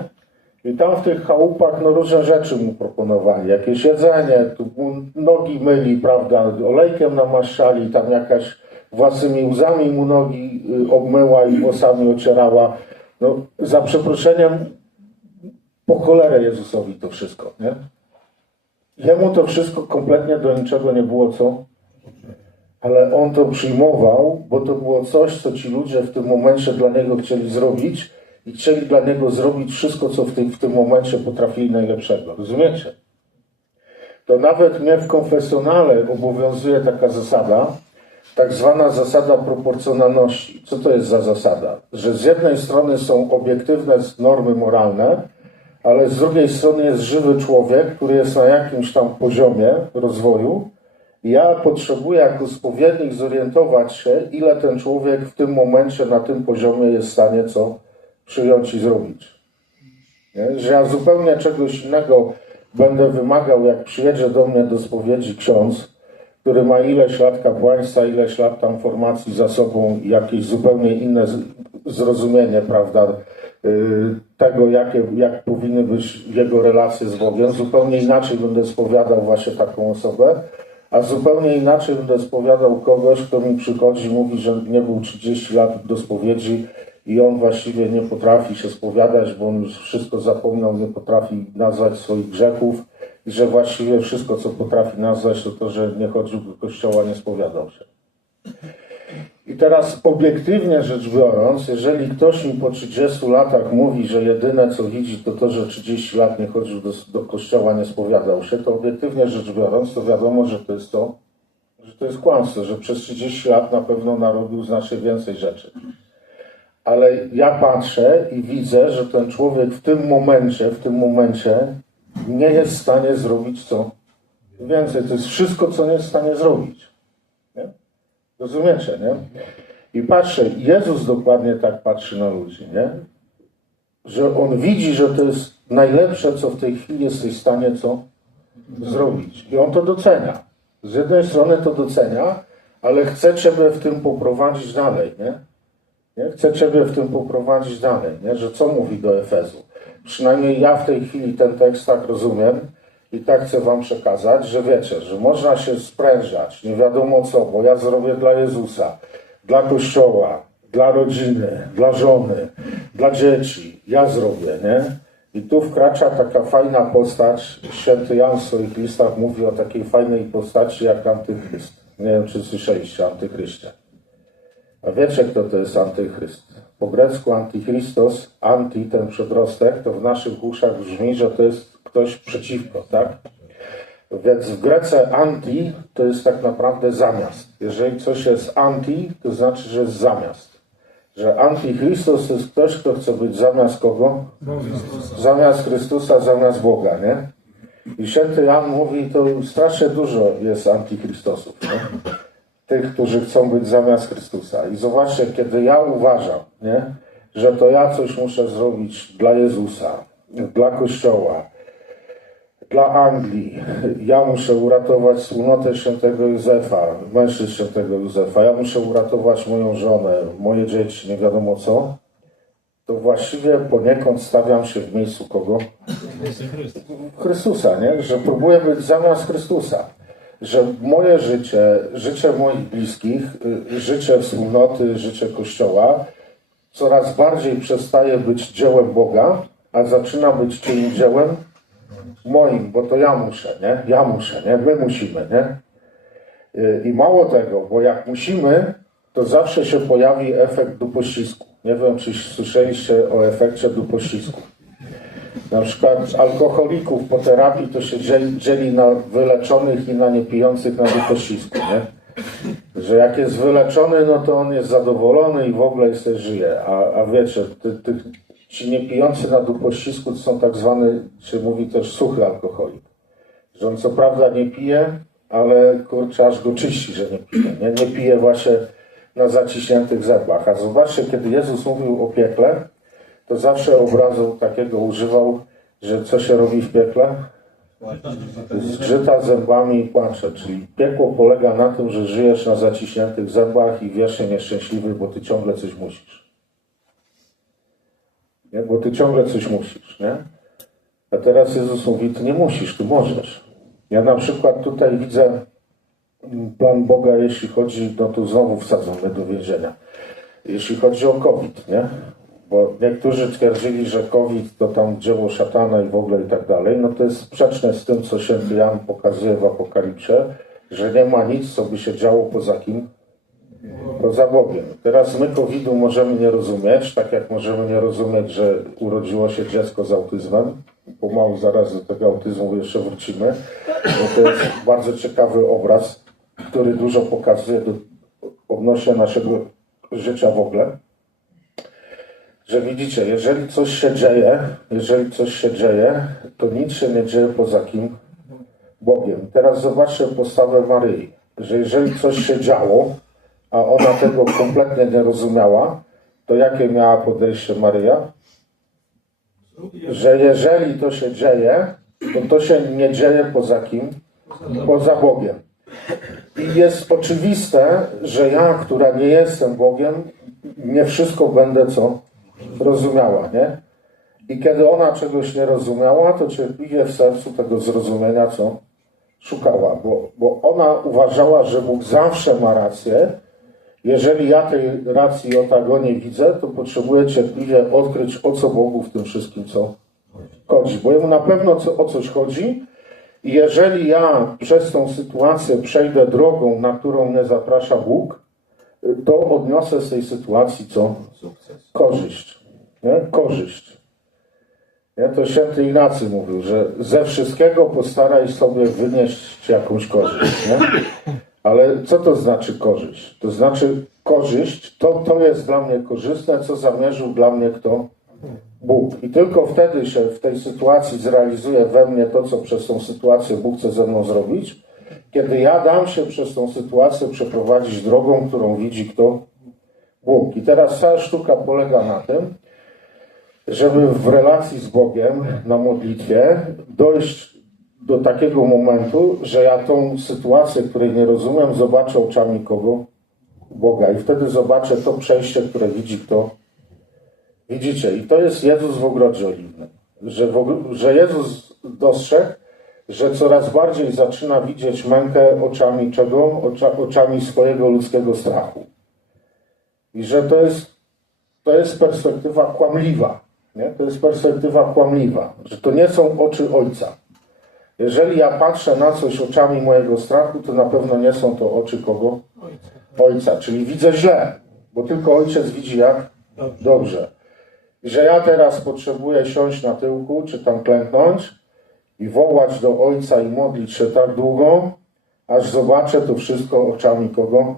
I tam w tych chałupach różne rzeczy mu proponowali. Jakieś jedzenie, tu nogi myli, prawda, olejkiem namaszczali, tam jakaś własnymi łzami mu nogi obmyła i włosami ocierała. No, za przeproszeniem, po cholerę Jezusowi to wszystko, nie? Jemu to wszystko kompletnie do niczego nie było, co? Ale on to przyjmował, bo to było coś, co ci ludzie w tym momencie dla niego chcieli zrobić i chcieli dla niego zrobić wszystko, co w tym momencie potrafili najlepszego. Rozumiecie? To nawet mnie w konfesjonale obowiązuje taka zasada, tak zwana zasada proporcjonalności. Co to jest za zasada? Że z jednej strony są obiektywne normy moralne, ale z drugiej strony jest żywy człowiek, który jest na jakimś tam poziomie rozwoju. I ja potrzebuję jako spowiednik zorientować się, ile ten człowiek w tym momencie na tym poziomie jest w stanie co przyjąć i zrobić. Nie? Że ja zupełnie czegoś innego będę wymagał, jak przyjedzie do mnie do spowiedzi ksiądz, który ma ileś lat kapłaństwa, ileś lat tam formacji za sobą i jakieś zupełnie inne zrozumienie, prawda, tego, jak powinny być jego relacje z Bogiem. Zupełnie inaczej będę spowiadał właśnie taką osobę, a zupełnie inaczej będę spowiadał kogoś, kto mi przychodzi i mówi, że nie był 30 lat do spowiedzi i on właściwie nie potrafi się spowiadać, bo on już wszystko zapomniał, nie potrafi nazwać swoich grzechów i że właściwie wszystko, co potrafi nazwać, to, że nie chodził do kościoła, nie spowiadał się. I teraz obiektywnie rzecz biorąc, jeżeli ktoś mi po 30 latach mówi, że jedyne co widzi to, że 30 lat nie chodził do kościoła, nie spowiadał się, to obiektywnie rzecz biorąc, to wiadomo, że to jest kłamstwo, że przez 30 lat na pewno narobił znacznie więcej rzeczy. Ale ja patrzę i widzę, że ten człowiek w tym momencie nie jest w stanie zrobić co? Więcej. To jest wszystko, co nie jest w stanie zrobić. Nie? Rozumiecie, nie? I patrzę, Jezus dokładnie tak patrzy na ludzi, nie? Że On widzi, że to jest najlepsze, co w tej chwili jesteś w stanie co? Zrobić. I On to docenia. Z jednej strony to docenia, ale chce Ciebie w tym poprowadzić dalej, nie? Nie? Chcę Ciebie w tym poprowadzić dalej, nie? Że co mówi do Efezu? Przynajmniej ja w tej chwili ten tekst tak rozumiem i tak chcę wam przekazać, że wiecie, że można się sprężać, nie wiadomo co, bo ja zrobię dla Jezusa, dla Kościoła, dla rodziny, dla żony, dla dzieci. Ja zrobię, nie? I tu wkracza taka fajna postać. Święty Jan w swoich listach mówi o takiej fajnej postaci jak Antychryst. Nie wiem, czy słyszeliście o Antychryście. A wiecie, kto to jest Antychryst? Po grecku Antichristos, anti, ten przedrostek, to w naszych uszach brzmi, że to jest ktoś przeciwko, tak? Więc w Grece anti to jest tak naprawdę zamiast. Jeżeli coś jest anti, to znaczy, że jest zamiast. Że Antichrystus to jest ktoś, kto chce być zamiast kogo? Zamiast Chrystusa, zamiast Boga, nie? I święty Jan mówi, to strasznie dużo jest Antichrystosów, nie? Tych, którzy chcą być zamiast Chrystusa. I zobaczcie, kiedy ja uważam, nie? Że to ja coś muszę zrobić dla Jezusa, dla Kościoła, dla Anglii. Ja muszę uratować wspólnotę świętego Józefa, mężczyzn świętego Józefa. Ja muszę uratować moją żonę, moje dzieci, nie wiadomo co. To właściwie poniekąd stawiam się w miejscu kogo? Chrystusa, nie? Że próbuję być zamiast Chrystusa. Że moje życie, życie moich bliskich, życie wspólnoty, życie Kościoła coraz bardziej przestaje być dziełem Boga, a zaczyna być czyim dziełem? Moim, bo to ja muszę, nie? Ja muszę, nie? My musimy, nie? I mało tego, bo jak musimy, to zawsze się pojawi efekt dupościsku. Nie wiem, czy słyszeliście o efekcie dupościsku. Na przykład alkoholików po terapii to się dzieli na wyleczonych i na niepijących na dupościsku, nie? Że jak jest wyleczony, no to on jest zadowolony i w ogóle jeszcze żyje. A wiecie, ci niepijący na dupościsku to są tak zwany, się mówi też suchy alkoholik. Że on co prawda nie pije, ale kurczę, aż go czyści, że nie pije. Nie pije właśnie na zaciśniętych zębach. A zobaczcie, kiedy Jezus mówił o piekle, to zawsze obrazu takiego używał, że co się robi w piekle? Zgrzyta zębami i płacze. Czyli piekło polega na tym, że żyjesz na zaciśniętych zębach i wiecznie nieszczęśliwy, bo ty ciągle coś musisz. Nie? Bo ty ciągle coś musisz, nie? A teraz Jezus mówi, ty nie musisz, ty możesz. Ja na przykład tutaj widzę plan Boga, jeśli chodzi, no to znowu wsadzą mnie do więzienia. Jeśli chodzi o COVID, nie? Bo niektórzy twierdzili, że COVID to tam dzieło szatana i w ogóle i tak dalej. No to jest sprzeczne z tym, co święty Jan pokazuje w Apokalipsie, że nie ma nic, co by się działo poza kim? Poza Bogiem. Teraz my COVID-u możemy nie rozumieć, tak jak możemy nie rozumieć, że urodziło się dziecko z autyzmem. Pomału zaraz do tego autyzmu jeszcze wrócimy, bo to jest bardzo ciekawy obraz, który dużo pokazuje odnośnie naszego życia w ogóle. Że widzicie, jeżeli coś się dzieje, to nic się nie dzieje poza kim? Bogiem. Teraz zobaczcie postawę Maryi, że jeżeli coś się działo, a ona tego kompletnie nie rozumiała, to jakie miała podejście Maryja? Że jeżeli to się dzieje, to się nie dzieje poza kim? Poza Bogiem. I jest oczywiste, że ja, która nie jestem Bogiem, nie wszystko będę co? Rozumiała, nie? I kiedy ona czegoś nie rozumiała, to cierpliwie w sercu tego zrozumienia co? Szukała, bo ona uważała, że Bóg zawsze ma rację. Jeżeli ja tej racji i otago nie widzę, to potrzebuję cierpliwie odkryć, o co Bogu w tym wszystkim co chodzi. Bo jemu na pewno o coś chodzi. I jeżeli ja przez tą sytuację przejdę drogą, na którą mnie zaprasza Bóg, to odniosę z tej sytuacji co? Korzyść. Nie? Korzyść. Nie? To święty Ignacy mówił, że ze wszystkiego postaraj sobie wynieść jakąś korzyść. Nie? Ale co to znaczy korzyść? To znaczy korzyść, to jest dla mnie korzystne, co zamierzył dla mnie kto? Bóg. I tylko wtedy się w tej sytuacji zrealizuje we mnie to, co przez tą sytuację Bóg chce ze mną zrobić, kiedy ja dam się przez tą sytuację przeprowadzić drogą, którą widzi kto? Bóg. I teraz cała sztuka polega na tym, żeby w relacji z Bogiem, na modlitwie, dojść do takiego momentu, że ja tą sytuację, której nie rozumiem, zobaczę oczami kogo? Boga. I wtedy zobaczę to przejście, które widzi kto? Widzicie? I to jest Jezus w ogrodzie oliwnym. Że Jezus dostrzegł, że coraz bardziej zaczyna widzieć mękę oczami czego? Oczami swojego ludzkiego strachu. I że to jest perspektywa kłamliwa. Nie? To jest perspektywa kłamliwa, że to nie są oczy Ojca. Jeżeli ja patrzę na coś oczami mojego strachu, to na pewno nie są to oczy kogo? Ojca. Czyli widzę źle, bo tylko Ojciec widzi jak? Dobrze. I że ja teraz potrzebuję siąść na tyłku, czy tam klęknąć i wołać do Ojca i modlić się tak długo, aż zobaczę to wszystko oczami kogo?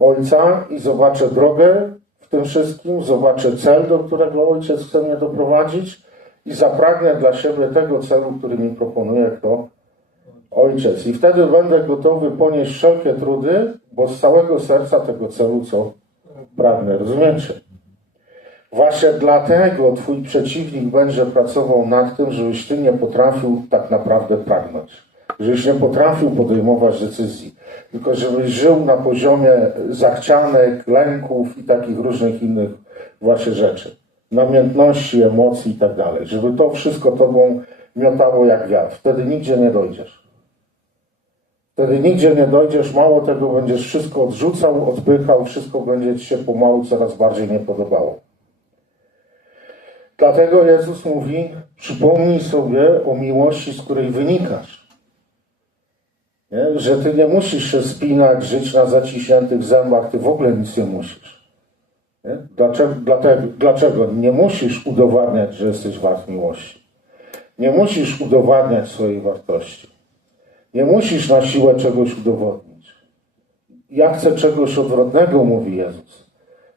Ojca i zobaczę drogę w tym wszystkim, zobaczę cel, do którego Ojciec chce mnie doprowadzić i zapragnę dla siebie tego celu, który mi proponuje kto? Ojciec. I wtedy będę gotowy ponieść wszelkie trudy, bo z całego serca tego celu, co pragnę. Rozumiecie? Właśnie dlatego twój przeciwnik będzie pracował nad tym, żebyś ty nie potrafił tak naprawdę pragnąć. Żebyś nie potrafił podejmować decyzji. Tylko żebyś żył na poziomie zachcianek, lęków i takich różnych innych właśnie rzeczy. Namiętności, emocji i tak dalej. Żeby to wszystko tobą miotało jak wiatr. Wtedy nigdzie nie dojdziesz. Wtedy nigdzie nie dojdziesz, mało tego, będziesz wszystko odrzucał, odpychał, wszystko będzie ci się pomału coraz bardziej nie podobało. Dlatego Jezus mówi, przypomnij sobie o miłości, z której wynikasz. Nie? Że ty nie musisz się spinać, żyć na zaciśniętych zębach, ty w ogóle nic nie musisz. Nie? Dlaczego? Nie musisz udowadniać, że jesteś wart miłości. Nie musisz udowadniać swojej wartości. Nie musisz na siłę czegoś udowodnić. Ja chcę czegoś odwrotnego, mówi Jezus.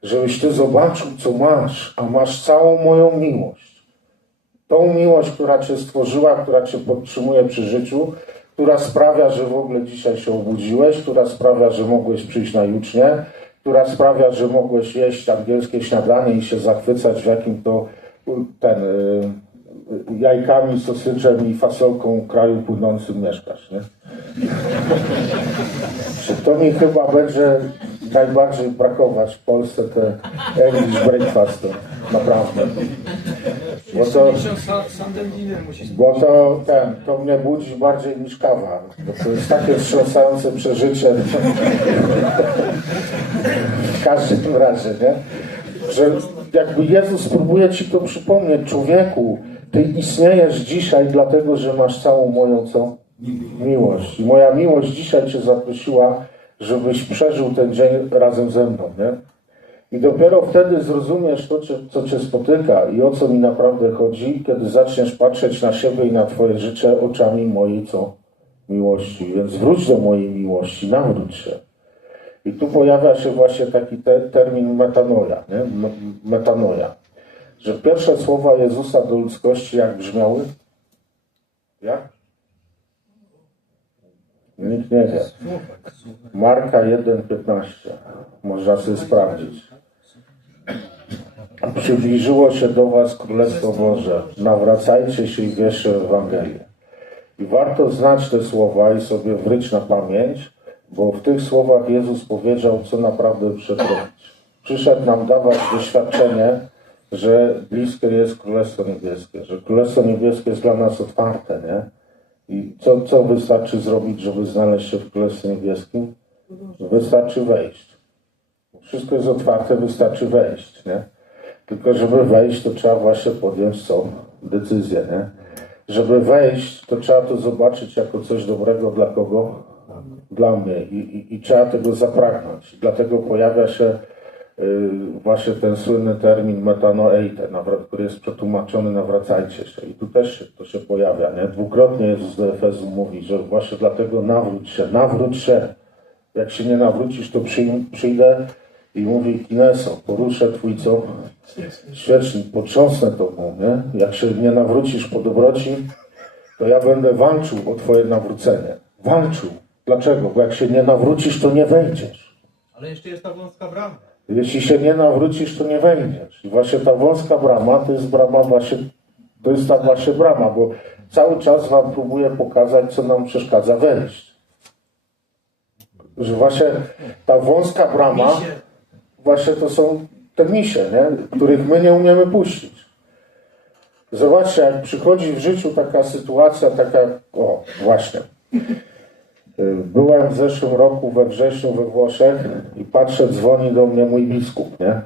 Żebyś ty zobaczył, co masz, a masz całą moją miłość. Tą miłość, która cię stworzyła, która cię podtrzymuje przy życiu, która sprawia, że w ogóle dzisiaj się obudziłeś, która sprawia, że mogłeś przyjść na jucznię, która sprawia, że mogłeś jeść angielskie śniadanie i się zachwycać, w jakim to jajkami, sosyczem i fasolką kraju płynącym mieszkasz, nie? To mi chyba będzie najbardziej brakować w Polsce te English breakfast, naprawdę. Bo to mnie budzi bardziej niż kawa. Bo to jest takie wstrząsające przeżycie. W każdym razie, nie? Że jakby Jezus próbuje ci to przypomnieć, człowieku, ty istniejesz dzisiaj dlatego, że masz całą moją miłość. I moja miłość dzisiaj cię zaprosiła, żebyś przeżył ten dzień razem ze mną, nie? I dopiero wtedy zrozumiesz to, co cię spotyka i o co mi naprawdę chodzi, kiedy zaczniesz patrzeć na siebie i na twoje życie oczami mojej miłości. Więc wróć do mojej miłości, nawróć się. I tu pojawia się właśnie taki termin metanoja, nie? Metanoja. Że pierwsze słowa Jezusa do ludzkości jak brzmiały? Jak? Nikt nie wie. Marka 1,15. Można sobie sprawdzić. Przybliżyło się do was Królestwo Boże. Nawracajcie się i wierzcie w Ewangelię. I warto znać te słowa i sobie wryć na pamięć, bo w tych słowach Jezus powiedział, co naprawdę przetrwać. Przyszedł nam dawać doświadczenie, że bliskie jest Królestwo Niebieskie, że Królestwo Niebieskie jest dla nas otwarte, nie? I co wystarczy zrobić, żeby znaleźć się w Królestwie Niebieskim? Wystarczy wejść. Wszystko jest otwarte, wystarczy wejść, nie? Tylko żeby wejść, to trzeba właśnie podjąć decyzję, nie? Żeby wejść, to trzeba to zobaczyć jako coś dobrego dla kogo? Dla mnie. I trzeba tego zapragnąć. Dlatego pojawia się właśnie ten słynny termin metanoeite, który jest przetłumaczony nawracajcie się. I tu też to się pojawia, nie? Dwukrotnie Jezus do Efezu mówi, że właśnie dlatego nawróć się. Jak się nie nawrócisz, to przyjdę i mówi kineso, poruszę twój świecznik, potrząsnę tobą, nie? Jak się nie nawrócisz po dobroci, to ja będę walczył o twoje nawrócenie. Walczył. Dlaczego? Bo jak się nie nawrócisz, to nie wejdziesz. Ale jeszcze jest ta wąska brama. Jeśli się nie nawrócisz, to nie wejdziesz. I właśnie ta wąska brama, to jest brama właśnie, to jest ta właśnie brama, bo cały czas wam próbuję pokazać, co nam przeszkadza wejść. Że właśnie ta wąska brama, właśnie to są te misie, nie? Których my nie umiemy puścić. Zobaczcie, jak przychodzi w życiu taka sytuacja, właśnie. Byłem w zeszłym roku we wrześniu we Włoszech i patrzę, dzwoni do mnie mój biskup, nie?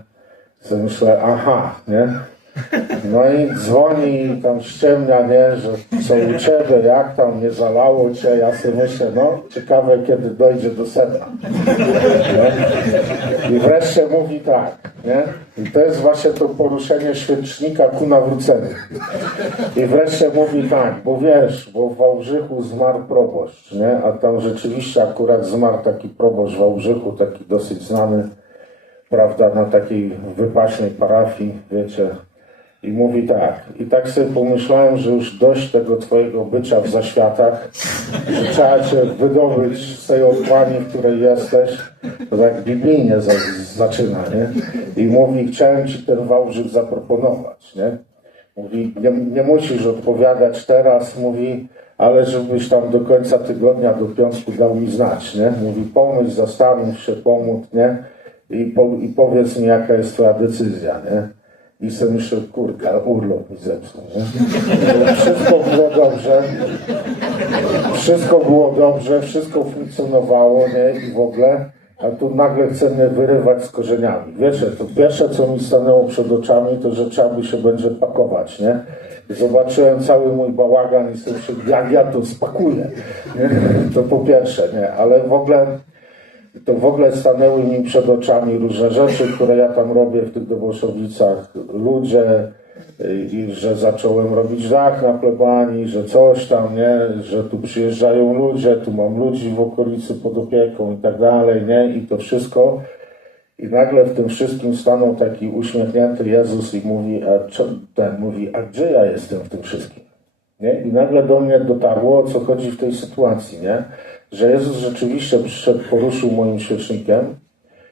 Myślę, aha, nie? No i dzwoni i tam ściemnia, nie, że co u ciebie, jak tam, nie zalało cię, ja sobie myślę, no ciekawe kiedy dojdzie do sedna. Nie? I wreszcie mówi tak, nie? I to jest właśnie to poruszenie świecznika ku nawróceniu. I wreszcie mówi tak, bo wiesz, bo w Wałbrzychu zmarł proboszcz, nie? A tam rzeczywiście akurat zmarł taki proboszcz w Wałbrzychu, taki dosyć znany, prawda, na takiej wypaśnej parafii, wiecie. I mówi tak, i tak sobie pomyślałem, że już dość tego twojego bycia w zaświatach, że trzeba cię wydobyć z tej otchłani, w której jesteś. To tak biblijnie zaczyna, nie? I mówi, chciałem ci ten Wałbrzych zaproponować, nie? Mówi, nie musisz odpowiadać teraz, mówi, ale żebyś tam do końca tygodnia, do piątku dał mi znać, nie? Mówi, pomyśl, zastanów się, pomóc, nie? I powiedz mi, jaka jest twoja decyzja, nie? I sobie myślę, kurka, urlop mi zepsuł, nie? Wszystko było dobrze, wszystko funkcjonowało, nie? I w ogóle, a tu nagle chce mnie wyrywać z korzeniami. Wiecie, to pierwsze, co mi stanęło przed oczami, to że trzeba by się będzie pakować, nie? I zobaczyłem cały mój bałagan i sobie myślę, jak ja to spakuję, nie? To po pierwsze, nie? Ale w ogóle stanęły mi przed oczami różne rzeczy, które ja tam robię w tych Doboszowicach, ludzie, i że zacząłem robić dach na plebanii, że coś tam, nie, że tu przyjeżdżają ludzie, tu mam ludzi w okolicy pod opieką i tak dalej, nie, i to wszystko. I nagle w tym wszystkim stanął taki uśmiechnięty Jezus i mówi, a gdzie ja jestem w tym wszystkim? Nie? I nagle do mnie dotarło, o co chodzi w tej sytuacji, nie? Że Jezus rzeczywiście przyszedł, poruszył moim świecznikiem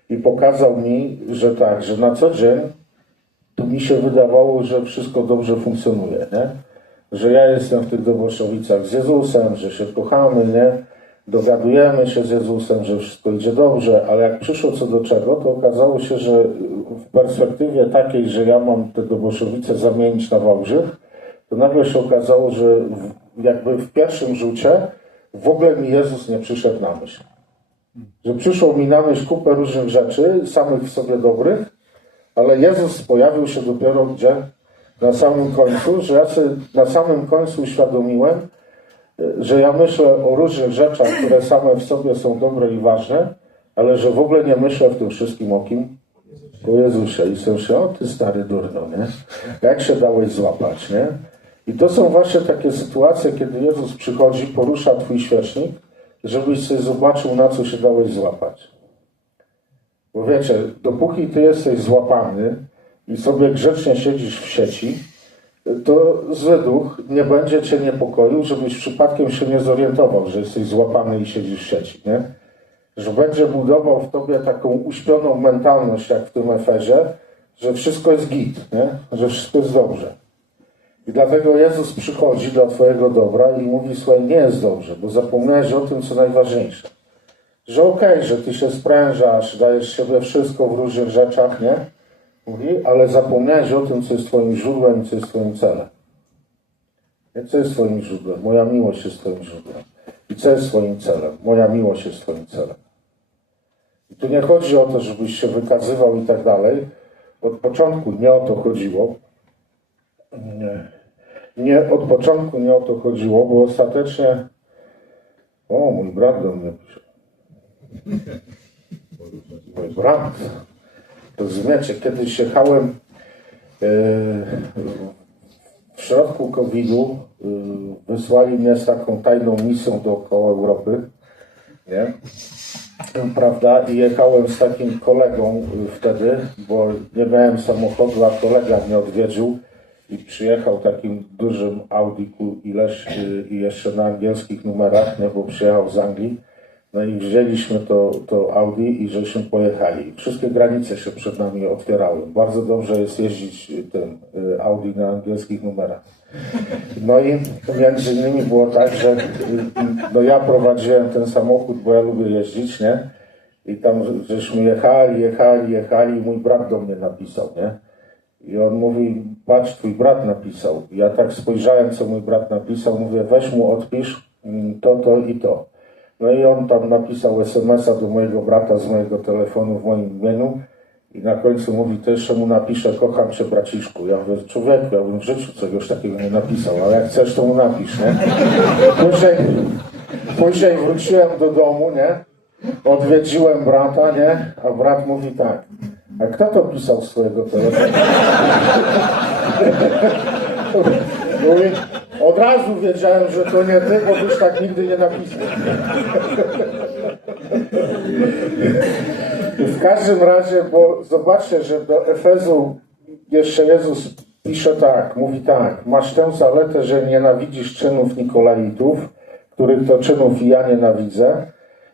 i pokazał mi, że tak, że na co dzień to mi się wydawało, że wszystko dobrze funkcjonuje, nie? Że ja jestem w tych Doboszowicach z Jezusem, że się kochamy, nie? Dogadujemy się z Jezusem, że wszystko idzie dobrze, ale jak przyszło co do czego, to okazało się, że w perspektywie takiej, że ja mam te Doboszowice zamienić na Wałbrzych, to nagle się okazało, że jakby w pierwszym rzucie w ogóle mi Jezus nie przyszedł na myśl. Że przyszło mi na myśl kupę różnych rzeczy, samych w sobie dobrych, ale Jezus pojawił się dopiero gdzie? Na samym końcu, że ja sobie na samym końcu uświadomiłem, że ja myślę o różnych rzeczach, które same w sobie są dobre i ważne, ale że w ogóle nie myślę w tym wszystkim o kim? O Jezusie. I sobie myślę, o ty stary durno, nie? Jak się dałeś złapać, nie? I to są właśnie takie sytuacje, kiedy Jezus przychodzi, porusza twój świecznik, żebyś sobie zobaczył, na co się dałeś złapać. Bo wiecie, dopóki ty jesteś złapany i sobie grzecznie siedzisz w sieci, to zły duch nie będzie cię niepokoił, żebyś przypadkiem się nie zorientował, że jesteś złapany i siedzisz w sieci, nie? Że będzie budował w tobie taką uśpioną mentalność, jak w tym Efezie, że wszystko jest git, nie? Że wszystko jest dobrze. I dlatego Jezus przychodzi dla twojego dobra i mówi, słuchaj, nie jest dobrze, bo zapomniałeś o tym, co najważniejsze. Że okej, że ty się sprężasz, dajesz siebie wszystko w różnych rzeczach, nie? Mówi, ale zapomniałeś o tym, co jest twoim źródłem i co jest twoim celem. I co jest twoim źródłem? Moja miłość jest twoim źródłem. I co jest twoim celem? Moja miłość jest twoim celem. I tu nie chodzi o to, żebyś się wykazywał i tak dalej. Od początku nie o to chodziło. Nie, od początku nie o to chodziło, bo ostatecznie... O, mój brat do mnie pisze. Mój brat. Rozumiecie, kiedyś jechałem w środku COVID-u, wysłali mnie z taką tajną misją dookoła Europy, nie? Prawda? I jechałem z takim kolegą wtedy, bo nie miałem samochodu, a kolega mnie odwiedził i przyjechał takim dużym Audiku i jeszcze na angielskich numerach, nie? Bo przyjechał z Anglii. No i wzięliśmy to Audi i żeśmy pojechali. Wszystkie granice się przed nami otwierały. Bardzo dobrze jest jeździć tym Audi na angielskich numerach. No i między innymi było tak, że no ja prowadziłem ten samochód, bo ja lubię jeździć, nie? I tam żeśmy jechali i mój brat do mnie napisał, nie? I on mówi, patrz, twój brat napisał. I ja tak spojrzałem, co mój brat napisał, mówię, weź mu odpisz to i to. No i on tam napisał SMS-a do mojego brata z mojego telefonu w moim imieniu I na końcu mówi, to jeszcze mu napiszę, kocham cię braciszku. Ja mówię, człowieku, ja bym w życiu czegoś takiego nie napisał, ale jak chcesz, to mu napisz, nie? Później wróciłem do domu, nie? Odwiedziłem brata, nie? A brat mówi tak, a kto to pisał z swojego telefonu? Mówi, od razu wiedziałem, że to nie ty, bo byś tak nigdy nie napisał. W każdym razie, bo zobaczcie, że do Efezu jeszcze Jezus pisze tak, mówi tak, masz tę zaletę, że nienawidzisz czynów Nikolaitów, których to czynów i ja nienawidzę.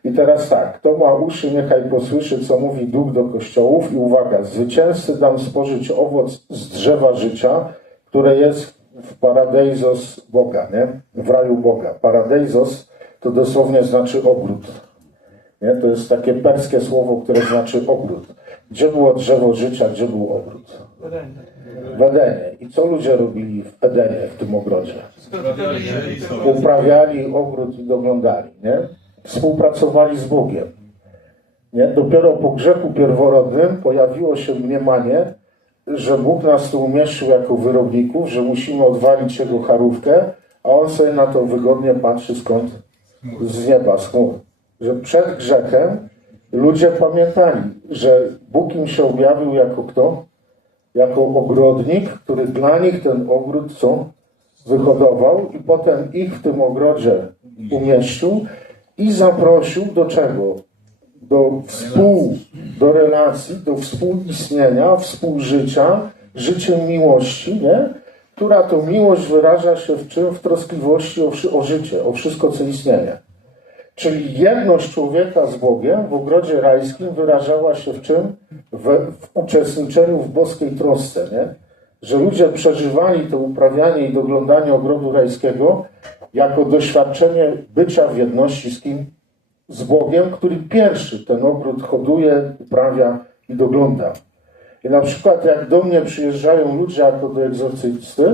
I teraz tak, kto ma uszy, niechaj posłyszy, co mówi Duch do kościołów. I uwaga, zwycięzcy dam spożyć owoc z drzewa życia, które jest w paradejzos Boga, nie? W raju Boga. Paradejzos to dosłownie znaczy ogród. Nie? To jest takie perskie słowo, które znaczy ogród. Gdzie było drzewo życia, gdzie był ogród? W Edenie. I co ludzie robili w Edenie, w tym ogrodzie? Uprawiali ogród i doglądali, nie? Współpracowali z Bogiem. Nie? Dopiero po grzechu pierworodnym pojawiło się mniemanie, że Bóg nas tu umieścił jako wyrobników, że musimy odwalić Jego charówkę, a On sobie na to wygodnie patrzy skąd? Z nieba, z chmur. Że przed grzechem ludzie pamiętali, że Bóg im się objawił jako kto? Jako ogrodnik, który dla nich ten ogród co? Wyhodował i potem ich w tym ogrodzie umieścił i zaprosił do czego? Do relacji, do współistnienia, współżycia, życiem miłości, nie? Która to miłość wyraża się w czym? W troskliwości o życie, o wszystko, co istnieje. Czyli jedność człowieka z Bogiem w ogrodzie rajskim wyrażała się w czym? W uczestniczeniu w boskiej trosce, nie? Że ludzie przeżywali to uprawianie i doglądanie ogrodu rajskiego jako doświadczenie bycia w jedności z kim? Z Bogiem, który pierwszy ten ogród hoduje, uprawia i dogląda. I na przykład jak do mnie przyjeżdżają ludzie jako do egzorcysty,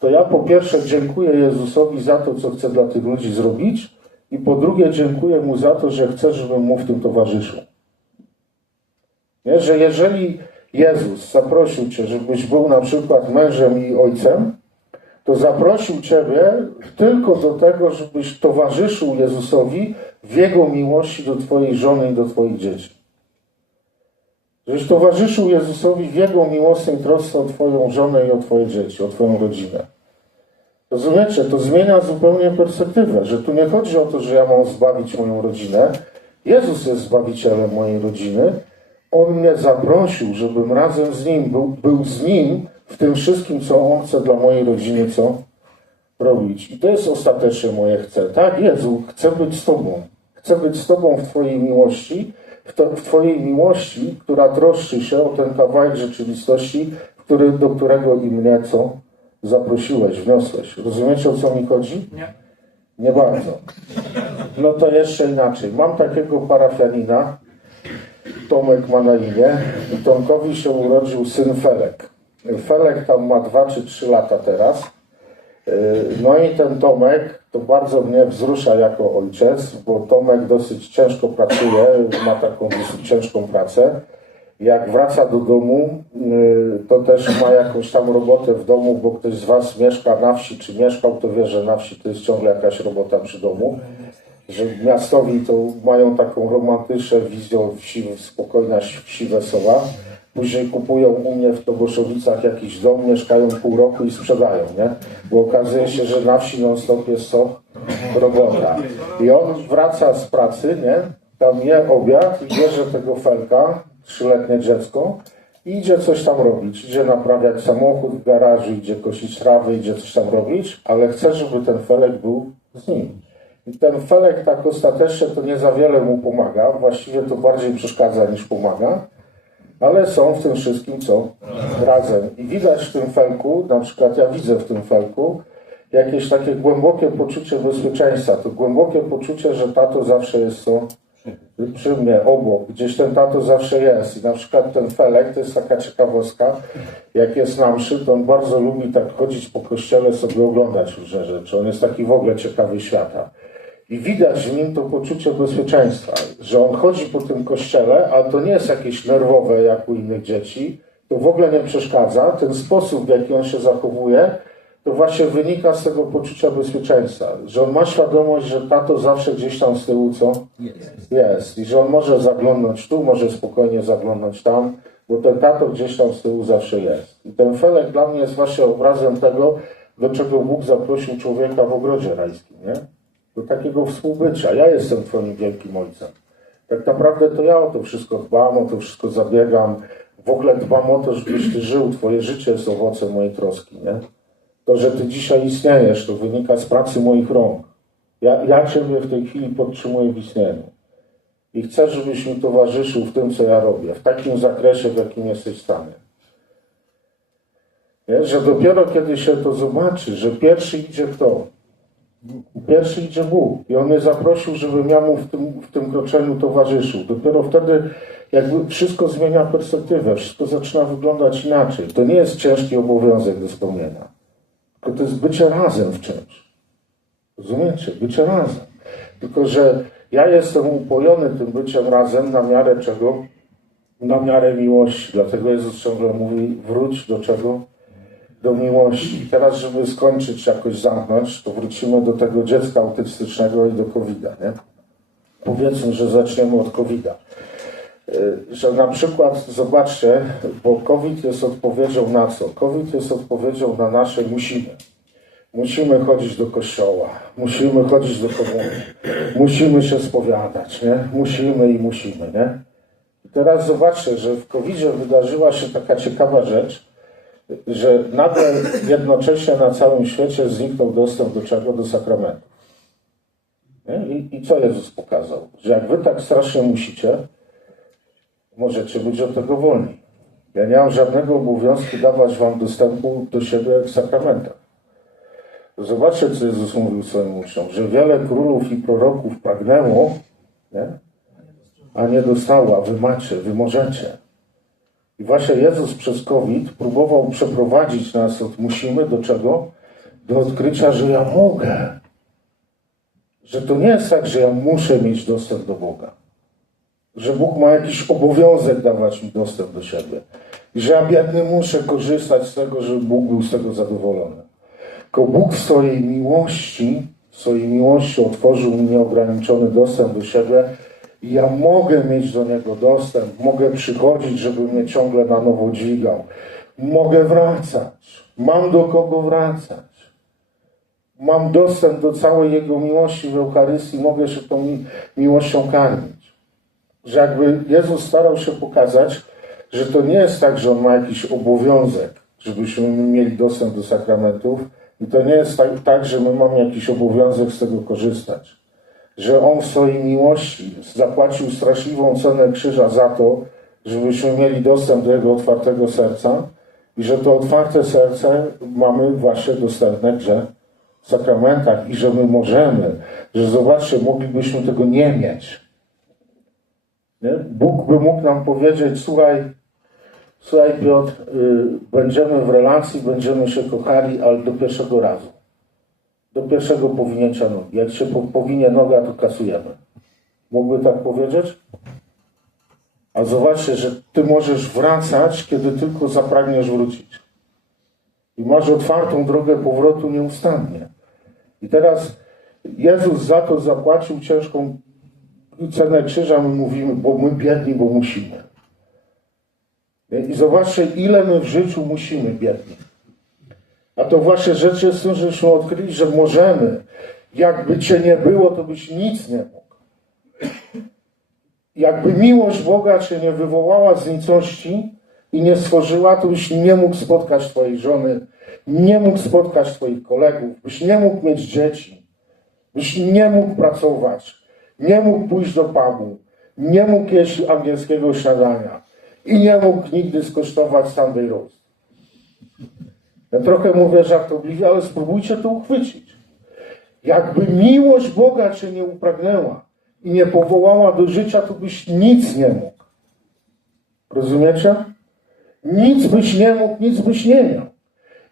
to ja po pierwsze dziękuję Jezusowi za to, co chce dla tych ludzi zrobić i po drugie dziękuję Mu za to, że chce, żebym Mu w tym towarzyszył. Nie? Że jeżeli Jezus zaprosił Cię, żebyś był na przykład mężem i ojcem, to zaprosił Ciebie tylko do tego, żebyś towarzyszył Jezusowi w Jego miłości do Twojej żony i do Twoich dzieci. Żebyś towarzyszył Jezusowi w Jego miłosnej trosce o Twoją żonę i o Twoje dzieci, o Twoją rodzinę. Rozumiecie? To zmienia zupełnie perspektywę, że tu nie chodzi o to, że ja mam zbawić moją rodzinę. Jezus jest Zbawicielem mojej rodziny. On mnie zaprosił, żebym razem z Nim był z Nim w tym wszystkim, co On chce dla mojej rodziny, co robić. I to jest ostatecznie moje chcę. Tak, Jezu, chcę być z Tobą. Chcę być z Tobą w Twojej miłości, w Twojej miłości, która troszczy się o ten kawałek rzeczywistości, do którego i mnie co zaprosiłeś, wniosłeś. Rozumiecie, o co mi chodzi? Nie. Nie bardzo. No to jeszcze inaczej. Mam takiego parafianina, Tomek ma na imię, i Tomkowi się urodził syn Felek. Felek tam ma 2 czy 3 lata teraz. No i ten Tomek to bardzo mnie wzrusza jako ojciec, bo Tomek dosyć ciężko pracuje, ma taką dosyć ciężką pracę. Jak wraca do domu, to też ma jakąś tam robotę w domu, bo ktoś z Was mieszka na wsi, czy mieszkał, to wie, że na wsi to jest ciągle jakaś robota przy domu. Że miastowi to mają taką romantyczną wizję wsi, spokojna wsi wesoła. Później kupują u mnie w Toboszowicach jakiś dom, mieszkają pół roku i sprzedają, nie? Bo okazuje się, że na wsi non-stop jest co? Robota. I on wraca z pracy, nie? Tam je obiad i bierze tego Felka, 3-letnie dziecko, i idzie coś tam robić. Idzie naprawiać samochód w garażu, idzie kosić trawy, idzie coś tam robić, ale chce, żeby ten Felek był z nim. I ten Felek tak ostatecznie to nie za wiele mu pomaga, właściwie to bardziej przeszkadza niż pomaga, ale są w tym wszystkim co? Razem. I widać w tym Felku, na przykład ja widzę w tym Felku jakieś takie głębokie poczucie bezpieczeństwa, to głębokie poczucie, że tato zawsze jest co? Przy mnie, obok, gdzieś ten tato zawsze jest. I na przykład ten Felek, to jest taka ciekawostka, jak jest na mszy, to on bardzo lubi tak chodzić po kościele, sobie oglądać różne rzeczy. On jest taki w ogóle ciekawy świata. I widać w nim to poczucie bezpieczeństwa, że on chodzi po tym kościele, ale to nie jest jakieś nerwowe jak u innych dzieci, to w ogóle nie przeszkadza. Ten sposób, w jaki on się zachowuje, to właśnie wynika z tego poczucia bezpieczeństwa, że on ma świadomość, że tato zawsze gdzieś tam z tyłu co jest i że on może zaglądnąć tu, może spokojnie zaglądnąć tam, bo ten tato gdzieś tam z tyłu zawsze jest. I ten felek dla mnie jest właśnie obrazem tego, do czego Bóg zaprosił człowieka w ogrodzie rajskim, nie? Do takiego współbycia. Ja jestem twoim wielkim ojcem. Tak naprawdę to ja o to wszystko dbam, o to wszystko zabiegam. W ogóle dbam o to, żebyś ty żył. Twoje życie jest owocem mojej troski, nie? To, że ty dzisiaj istniejesz, to wynika z pracy moich rąk. Ja ciebie w tej chwili podtrzymuję w istnieniu. I chcę, żebyś mi towarzyszył w tym, co ja robię. W takim zakresie, w jakim jesteś w stanie. Nie? Że dopiero kiedy się to zobaczy, że pierwszy idzie kto? Pierwszy idzie Bóg. I On mnie zaprosił, żebym ja mu w tym kroczeniu towarzyszył. Dopiero wtedy jakby wszystko zmienia perspektywę, wszystko zaczyna wyglądać inaczej. To nie jest ciężki obowiązek do spełnienia. Tylko to jest bycie razem w czymś. Rozumiecie? Bycie razem. Tylko, że ja jestem upojony tym byciem razem na miarę czego? Na miarę miłości. Dlatego Jezus ciągle mówi, wróć do czego? Do miłości. I teraz, żeby skończyć, jakoś zamknąć, to wrócimy do tego dziecka autystycznego i do COVID-a, nie? Powiedzmy, że zaczniemy od COVID-a. Że na przykład, zobaczcie, bo COVID jest odpowiedzią na co? COVID jest odpowiedzią na nasze musimy. Musimy chodzić do kościoła, musimy chodzić do komunii, musimy się spowiadać, nie? Musimy, nie? I teraz zobaczcie, że w COVID-zie wydarzyła się taka ciekawa rzecz, że nagle jednocześnie na całym świecie zniknął dostęp do czego? Do sakramentów. Nie? I co Jezus pokazał? Że jak wy tak strasznie musicie, możecie być od tego wolni. Ja nie mam żadnego obowiązku dawać wam dostępu do siebie w sakramentach. Zobaczcie, co Jezus mówił swoim uczniom, że wiele królów i proroków pragnęło, nie? A nie dostało, a wy macie, wy możecie. I właśnie Jezus przez COVID próbował przeprowadzić nas od musimy do czego? Do odkrycia, że ja mogę. Że to nie jest tak, że ja muszę mieć dostęp do Boga. Że Bóg ma jakiś obowiązek dawać mi dostęp do siebie. I że ja biedny muszę korzystać z tego, żeby Bóg był z tego zadowolony. Tylko Bóg w swojej miłości otworzył mi nieograniczony dostęp do siebie i ja mogę mieć do Niego dostęp, mogę przychodzić, żeby mnie ciągle na nowo dźwigał. Mogę wracać, mam do kogo wracać. Mam dostęp do całej Jego miłości w Eucharystii, mogę się tą miłością karmić. Że jakby Jezus starał się pokazać, że to nie jest tak, że On ma jakiś obowiązek, żebyśmy mieli dostęp do sakramentów, i to nie jest tak, że my mamy jakiś obowiązek z tego korzystać. Że On w swojej miłości zapłacił straszliwą cenę krzyża za to, żebyśmy mieli dostęp do Jego otwartego serca i że to otwarte serce mamy właśnie dostępne gdzie? W sakramentach i że my możemy, że zobaczcie, moglibyśmy tego nie mieć. Nie? Bóg by mógł nam powiedzieć, słuchaj Piotr, będziemy w relacji, będziemy się kochali, ale do pierwszego razu. Do pierwszego powinięcia nogi. Jak się powinie noga, to kasujemy. Mógłby tak powiedzieć? A zobaczcie, że ty możesz wracać, kiedy tylko zapragniesz wrócić. I masz otwartą drogę powrotu nieustannie. I teraz Jezus za to zapłacił ciężką cenę krzyża, my mówimy, bo my biedni, bo musimy. I zobaczcie, ile my w życiu musimy biedni. A to właśnie rzecz jest w tym, żeśmy odkryli, że możemy. Jakby Cię nie było, to byś nic nie mógł. Jakby miłość Boga Cię nie wywołała z nicości i nie stworzyła, to byś nie mógł spotkać Twojej żony, nie mógł spotkać Twoich kolegów, byś nie mógł mieć dzieci, byś nie mógł pracować, nie mógł pójść do pubu, nie mógł jeść angielskiego śniadania i nie mógł nigdy skosztować Sunday roast. Ja trochę mówię żartobliwie, ale spróbujcie to uchwycić. Jakby miłość Boga Cię nie upragnęła i nie powołała do życia, to byś nic nie mógł. Rozumiecie? Nic byś nie mógł, nic byś nie miał.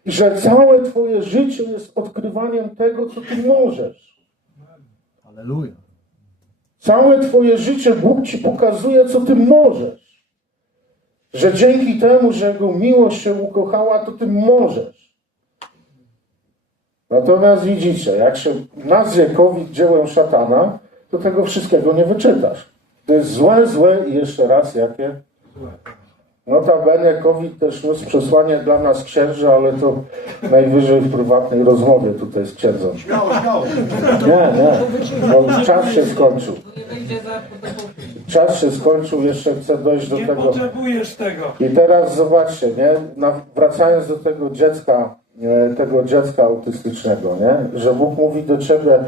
I że całe Twoje życie jest odkrywaniem tego, co Ty możesz. Halleluja. Całe twoje życie Bóg ci pokazuje, co ty możesz. Że dzięki temu, że Jego miłość się ukochała, to ty możesz. Natomiast widzicie, jak się nazwie COVID dziełem szatana, to tego wszystkiego nie wyczytasz. To jest złe, złe i jeszcze raz jakie? Notabene COVID też niósł przesłanie dla nas księży, ale to najwyżej w prywatnej rozmowie tutaj z księdzem. Nie, bo już czas się skończył. Czas się skończył, jeszcze chcę dojść do tego. Potrzebujesz tego. I teraz zobaczcie, nie? Wracając do tego dziecka autystycznego, nie? Że Bóg mówi do ciebie,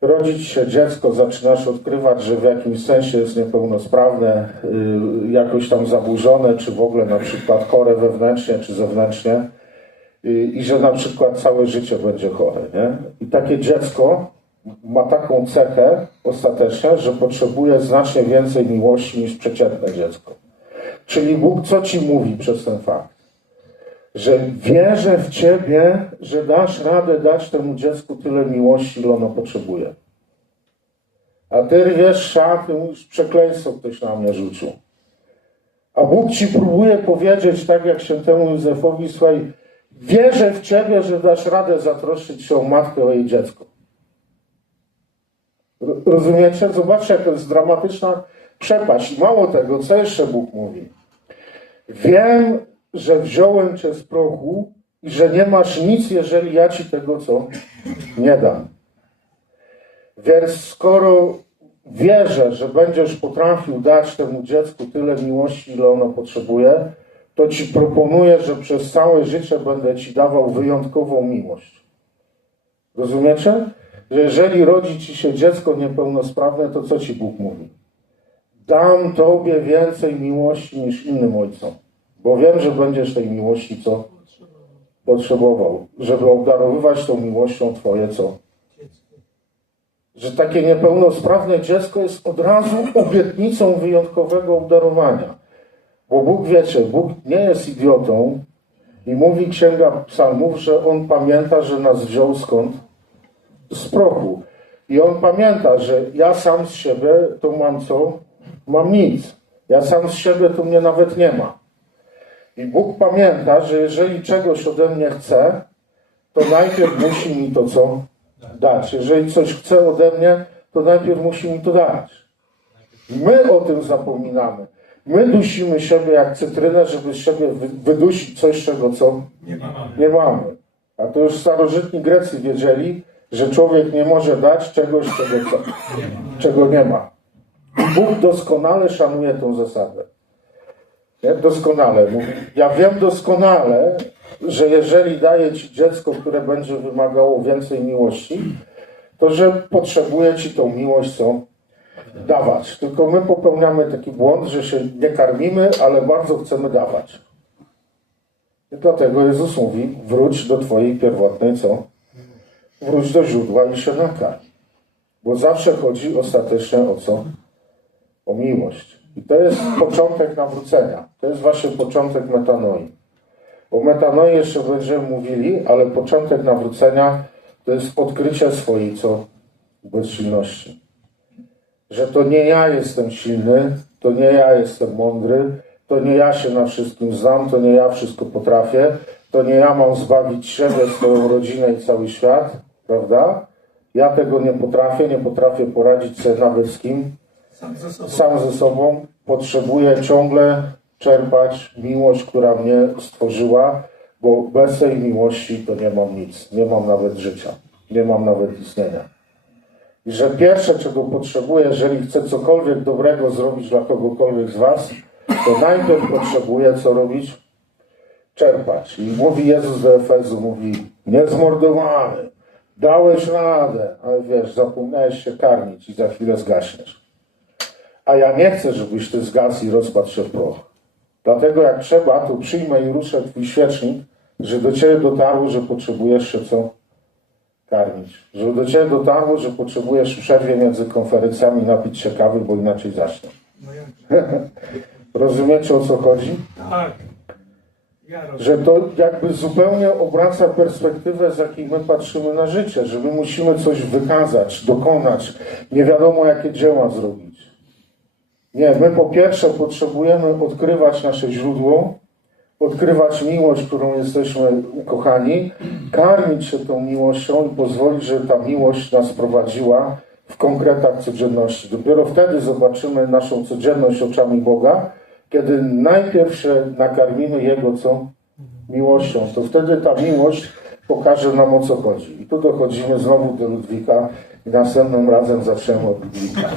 rodzić się dziecko, zaczynasz odkrywać, że w jakimś sensie jest niepełnosprawne, jakoś tam zaburzone, czy w ogóle na przykład chore wewnętrznie, czy zewnętrznie i że na przykład całe życie będzie chore, nie? I takie dziecko ma taką cechę ostatecznie, że potrzebuje znacznie więcej miłości niż przeciętne dziecko. Czyli Bóg co ci mówi przez ten fakt? Że wierzę w ciebie, że dasz radę dać temu dziecku tyle miłości, ile ono potrzebuje. A ty rwiesz szaty, mówisz, przekleństwo ktoś na mnie rzucił. A Bóg ci próbuje powiedzieć, tak jak świętemu Józefowi, słuchaj, wierzę w ciebie, że dasz radę zatroszczyć się o matkę, o jej dziecko. Rozumiecie? Zobaczcie, jak to jest dramatyczna przepaść. I mało tego, co jeszcze Bóg mówi? Wiem, że wziąłem cię z prochu i że nie masz nic, jeżeli ja ci tego, co nie dam. Więc skoro wierzę, że będziesz potrafił dać temu dziecku tyle miłości, ile ono potrzebuje, to ci proponuję, że przez całe życie będę ci dawał wyjątkową miłość. Rozumiecie? Że jeżeli rodzi ci się dziecko niepełnosprawne, to co ci Bóg mówi? Dam tobie więcej miłości niż innym ojcom. Bo wiem, że będziesz tej miłości co potrzebował. Żeby obdarowywać tą miłością twoje co? Że takie niepełnosprawne dziecko jest od razu obietnicą wyjątkowego obdarowania. Bo Bóg, wiecie, Bóg nie jest idiotą i mówi Księga Psalmów, że On pamięta, że nas wziął skąd? Z prochu. I On pamięta, że ja sam z siebie to mam co? Mam nic. Ja sam z siebie to mnie nawet nie ma. I Bóg pamięta, że jeżeli czegoś ode mnie chce, to najpierw musi mi to co? Dać. Jeżeli coś chce ode mnie, to najpierw musi mi to dać. My o tym zapominamy. My dusimy siebie jak cytrynę, żeby z siebie wydusić coś, czego co? Nie mamy. A to już starożytni Grecy wiedzieli, że człowiek nie może dać czegoś, czego nie ma. I Bóg doskonale szanuje tą zasadę. Nie? Doskonale. Mówi, ja wiem doskonale, że jeżeli daję ci dziecko, które będzie wymagało więcej miłości, to że potrzebuje ci tą miłość co dawać. Tylko my popełniamy taki błąd, że się nie karmimy, ale bardzo chcemy dawać. I dlatego Jezus mówi, wróć do twojej pierwotnej co? Wróć do źródła i się nakarm. Bo zawsze chodzi ostatecznie o co? O miłość. I to jest początek nawrócenia. To jest właśnie początek metanoi. O metanoi jeszcze będziemy mówili, ale początek nawrócenia to jest odkrycie swojej co? Bezsilności. Że to nie ja jestem silny, to nie ja jestem mądry, to nie ja się na wszystkim znam, to nie ja wszystko potrafię, to nie ja mam zbawić siebie, swoją rodzinę i cały świat, prawda? Ja tego nie potrafię poradzić sobie nawet z kim? Sam ze sobą. Potrzebuję ciągle czerpać miłość, która mnie stworzyła, bo bez tej miłości to nie mam nic, nie mam nawet życia, nie mam nawet istnienia. I że pierwsze, czego potrzebuję, jeżeli chcę cokolwiek dobrego zrobić dla kogokolwiek z was, to najpierw potrzebuję co robić? Czerpać. I mówi Jezus do Efezu, mówi, niezmordowany, dałeś radę, ale wiesz, zapomniałeś się karmić i za chwilę zgaśniesz. A ja nie chcę, żebyś ty zgasł i rozpadł się w proch. Dlatego jak trzeba, to przyjmę i ruszę twój świecznik, że do ciebie dotarło, że potrzebujesz się co? Karmić. Żeby do ciebie dotarło, że potrzebujesz w przerwie między konferencjami napić się kawy, bo inaczej zacznie. Rozumiecie, o co chodzi? Tak. że to jakby zupełnie obraca perspektywę, z jakiej my patrzymy na życie, że my musimy coś wykazać, dokonać, nie wiadomo jakie dzieła zrobić. Nie, my po pierwsze potrzebujemy odkrywać nasze źródło, odkrywać miłość, którą jesteśmy ukochani, karmić się tą miłością i pozwolić, żeby ta miłość nas prowadziła w konkretach codzienności. Dopiero wtedy zobaczymy naszą codzienność oczami Boga, kiedy najpierw się nakarmimy Jego miłością. To wtedy ta miłość pokaże nam, o co chodzi. I tu dochodzimy znowu do Ludwika i następnym razem zaczniemy od Ludwika.